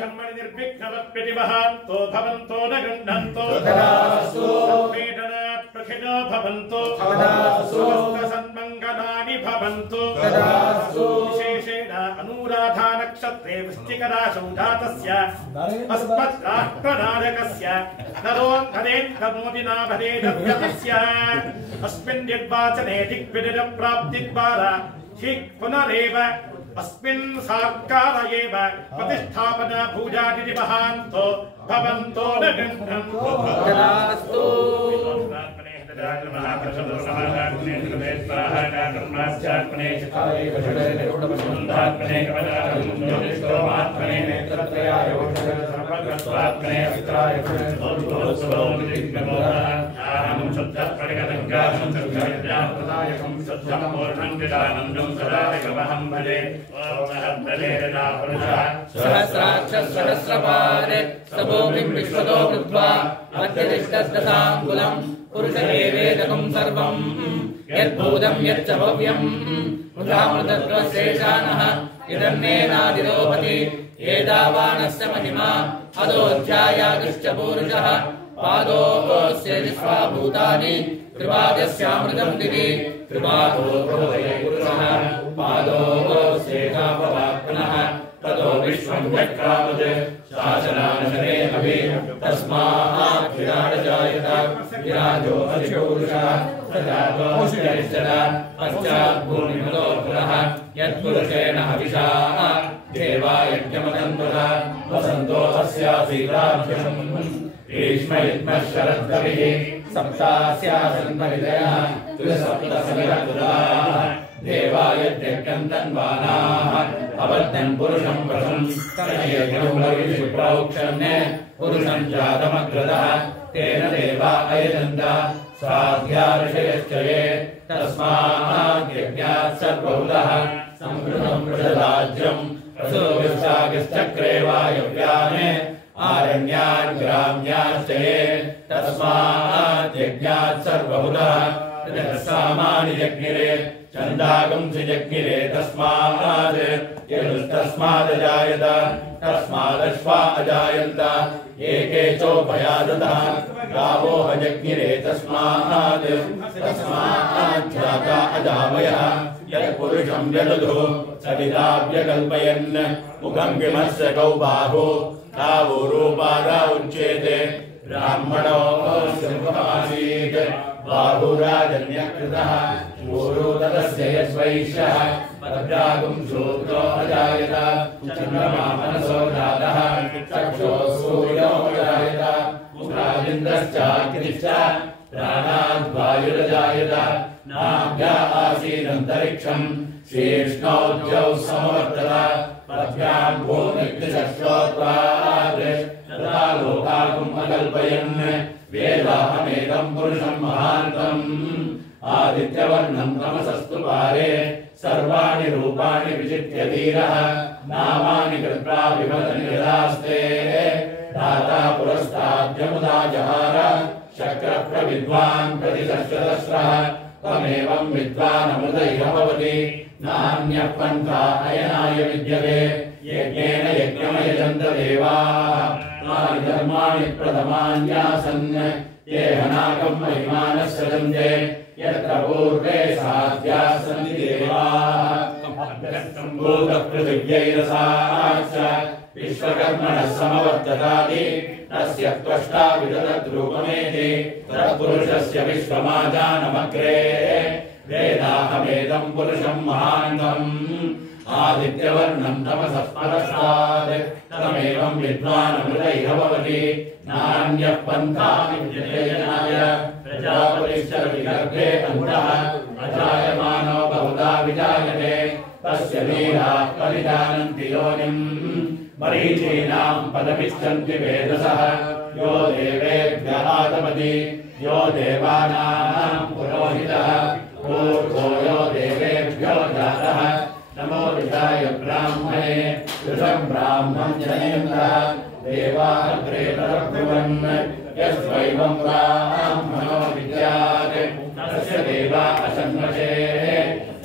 कर्मणि निर्विघ्नवत्प्रति महान्तो भवन्तो न गृह्णन्तो तथास्तु सर्वेदनात् प्रखिनो भवन्तो तथास्तु सन्मङ्गलानि भवन्तु तथास्तु विशेषेण अनुराधा नक्षत्रे वृश्चिकराशौ जातस्य अस्मद्राष्ट्रनायकस्य नरेन्द्रमोदिना भवेदस्य अस्मिन् निर्वाचने दिग्विजयप्राप्तिद्वारा पुनरेव अस्मिन् सर्कार एव प्रतिष्ठापना भूयादिति महान्तो भवन्तो न गृह्णन्तु तथास्तु सहस्राक्षसहस्रपाद सबोऽग्निं विश्वतो कृत्वा अत्यतिष्ठदशाङ्कुलं पुरुष एवेदकं सर्वं यद्भूतं यच्च भव्यं मुधामृतत्वशेषानः इदन्नेनादिरोपति एदावानस्य महिमा अदोऽध्यायादिश्च पूरुषः पादोऽस्य विश्वाभूतानि त्रिपादस्यामृतं दिवि त्रिपादो पुरुषः पादोऽस्येकापवाप्नः ततो विश्वं चक्रावत् शासनानशने अभि तस्मात् विराजजायत विराजो अधिपुरुषः तजातोऽस्यरिष्टः पश्चात् भूमिमतो पुरः यत्पुरुषेण हविषा देवा यज्ञमदन्तः वसन्तो अस्यासीदाभ्यम् ग्रीष्म युग्मः शरद्कविः सप्तास्यासन् परिदयः त्रिसप्तसमिरतुलाः देवायज्ञं तन्वानाः अबद्धं पुरुषं प्रथम तनयज्ञौक्षन् पुरुषं जातमग्रतः तेन देवा अयजन्त स्वाध्यार्षयश्च ये तस्माद्यज्ञात् सर्वहुतः संकृतं वृषराज्यं रसोविस्तागिश्चक्रे वायव्याने आरण्यान् ग्राम्याश्च ये तस्माद्यज्ञात् सर्वहुतः सामानि जज्ञिरे चन्दागं जज्ञिरे तस्मात् यदुस्तस्मादजायत तस्मादश्वा अजायन्त एके चोभयादतः गावो जज्ञिरे तस्मात् जाता अजावयः यत्पुरुषं व्यदधु सविदाव्यकल्पयन् मुखं किमस्य गौ बाहो गावो रूपादा उच्येते ब्राह्मणो सिंहमासीत् बाहुराजन्यकृतः ऊरो तदस्य यद्वैश्यः पद्रागुं शूद्रो अजायत चन्द्रमा मनसो जातः चक्षुः सूर्यो अजायत राजेन्द्रश्चाग्निश्च प्राणाद्वायुरजायत नाभ्या आसीदन्तरिक्षं शीर्ष्णौद्यौ समवर्तत पद्भ्यां भूमिर्दिशश्रोत्वात् तथा लोकागुम् अकल्पयन् वेदाहमेदं पुरुषं महान्तम् आदित्यवर्णं तमसस्तु पारे सर्वाणि रूपाणि विचित्य धीरः नामानि कृत्वा विभजन् यदास्ते दाता पुरस्ताद्यमुदा जहार शक्रप्रविद्वान् प्रतिशश्रतस्रः तमेवं विद्वानमृतैः भवति नान्यः पन्था अयनाय विद्यते यज्ञेन यज्ञमयजन्त देवाः तानि धर्माणि प्रथमान्यासन् ये हनाकं महिमानः सृजन्ते यत्र पूर्वे साध्याः सन्ति देवाः भूतपृथिव्यैरसाश्च विश्वकर्मणः समवर्तताति तस्य त्वष्टा विदधद्रूपमेति तत्पुरुषस्य विश्वमाजानमग्रे वेदाहमेदं पुरुषं महान्तम् आदित्यवर्णं तमसः परस्तात् तमेवं विद्वानमृतैः भवति नान्यः पन्था विद्यते यज्ञाय प्रजापतिश्चरति गर्भे अन्तः अजायमानो बहुधा विजायते तस्य वीराः परिजानन्ति योनिम् मरीचीनां पदमिच्छन्ति वेदसः यो देवेभ्यः आतपति यो देवानां पुरोहितः पूर्वो यो देवेभ्यो जातः नमो विदाय ब्राह्मणे कृतं ब्राह्मं जनयन्तः देवाग्रे तद्ब्रुवन् यस्वैवं ब्राह्मणो विद्यात् तस्य देवा असन्मषे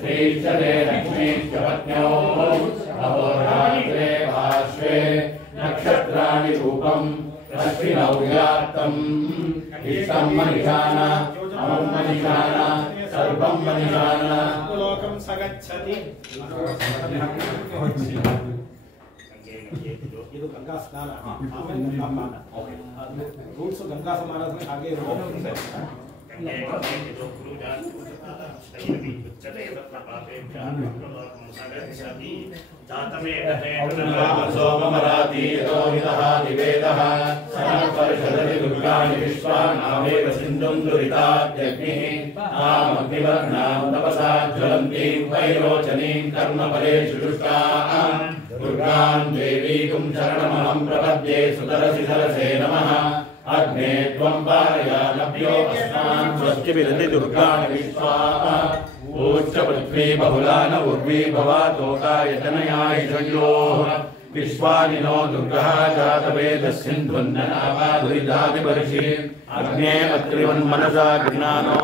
श्रीश्चरे लक्ष्मीश्च पत्न्योः अहोरात्रे पार्श्वे नक्षत्राणि रूपं रश्मिनौ व्याप्तम् इष्टं मनिषाना अमं मनिषाना सर्वं मनिषाना लोकं सगच्छति ಇದು ಗಂಗಾ ಸ್ನಾನ ಆಮೇಲೆ ಗಂಗಾಸ್ನಾನ ರೂಲ್ಸ್ ಗಂಗಾ ಸಮಾರಾಧನೆ ಹಾಗೆ ಇರುತ್ತೆ सोममराति रोहितः दिवेदः सनत्परिषदति दुर्गाणि विश्वानामेव सिन्धुं दुरिताद्यग्निः तामग्निवर्णां तपसा ज्वलन्तीं वैरोचनीं कर्मफलेषु शुष्कां दुर्गां देवीं शरणमहं प्रपद्ये सुतरसि सरसे नमः अग्ने त्वं पारयानभ्यो अस्मान् स्वस्तिभिरति दुर्गाणि विश्वाः ऊच्च पृथ्वी बहुलान उर्वी भवातोकायतनयाय शयोः विश्वानि नो दुर्गः जातवेदस्सिन्ध्वन्ननावाधुरिदादिवर्षि अग्ने अत्रिवन्मनसा गृह्णानो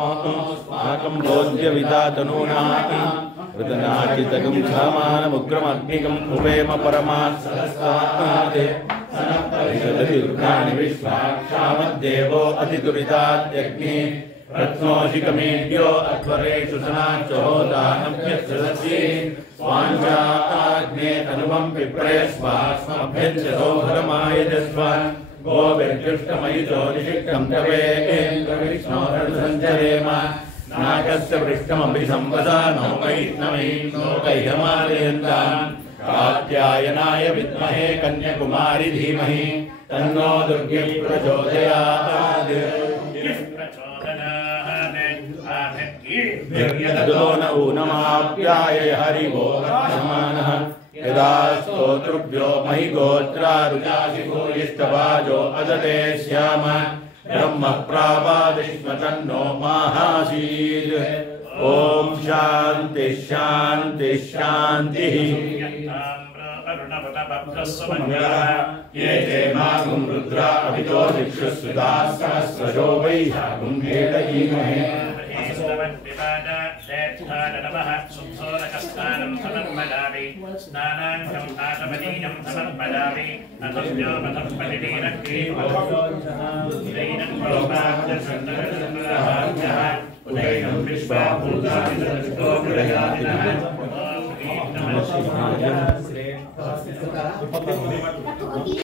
स्वाकं बोध्यविदातनूनाः ऋतनाचितकं सामानमुग्रमग्निकम् उपेम परमात् सहस्रात् सनत्परिषदति दुर्गाणि विश्वाक्षामद्देवो अतिदुरिताद्यग्निः रत्नोषिकमेड्यो अध्वरेषु सनाचोदानभ्यच्छसि स्वाञ्चाग्ने तनुवं पिप्रे स्वास्मभ्यच्च सौभरमायजस्व गोभिर्जुष्टमयितो निषिक्तं तवेन्द्रविष्णोरनुसञ्चरेम नागस्य पृष्ठमपि संवदानो वैष्णवैर्लोकैहमालयन्ताम् कात्यायनाय विद्महे कन्याकुमारी धीमहि तन्नो दुर्गे प्रचोदयात् निर्यतो न ऊनमाप्याय हरिवो वर्तमानः यदा स्तोतृभ्यो महि गोत्रारुचासि भूयिष्ठवाजो अदते स्याम ब्रह्म प्रावादिष्म तन्नो माहासीत् ओम शांति शांति शांति ये ते मागुं रुद्रा अभितो दिक्षुस्विता सहस्रशो वैशाखुं भेदयीमहे नमः सुसोदकस्नानं समर्पयामि स्नानाङ्गं आसमनीयं समर्पयामि अतस्यो उदयनं विश्वाभूतानि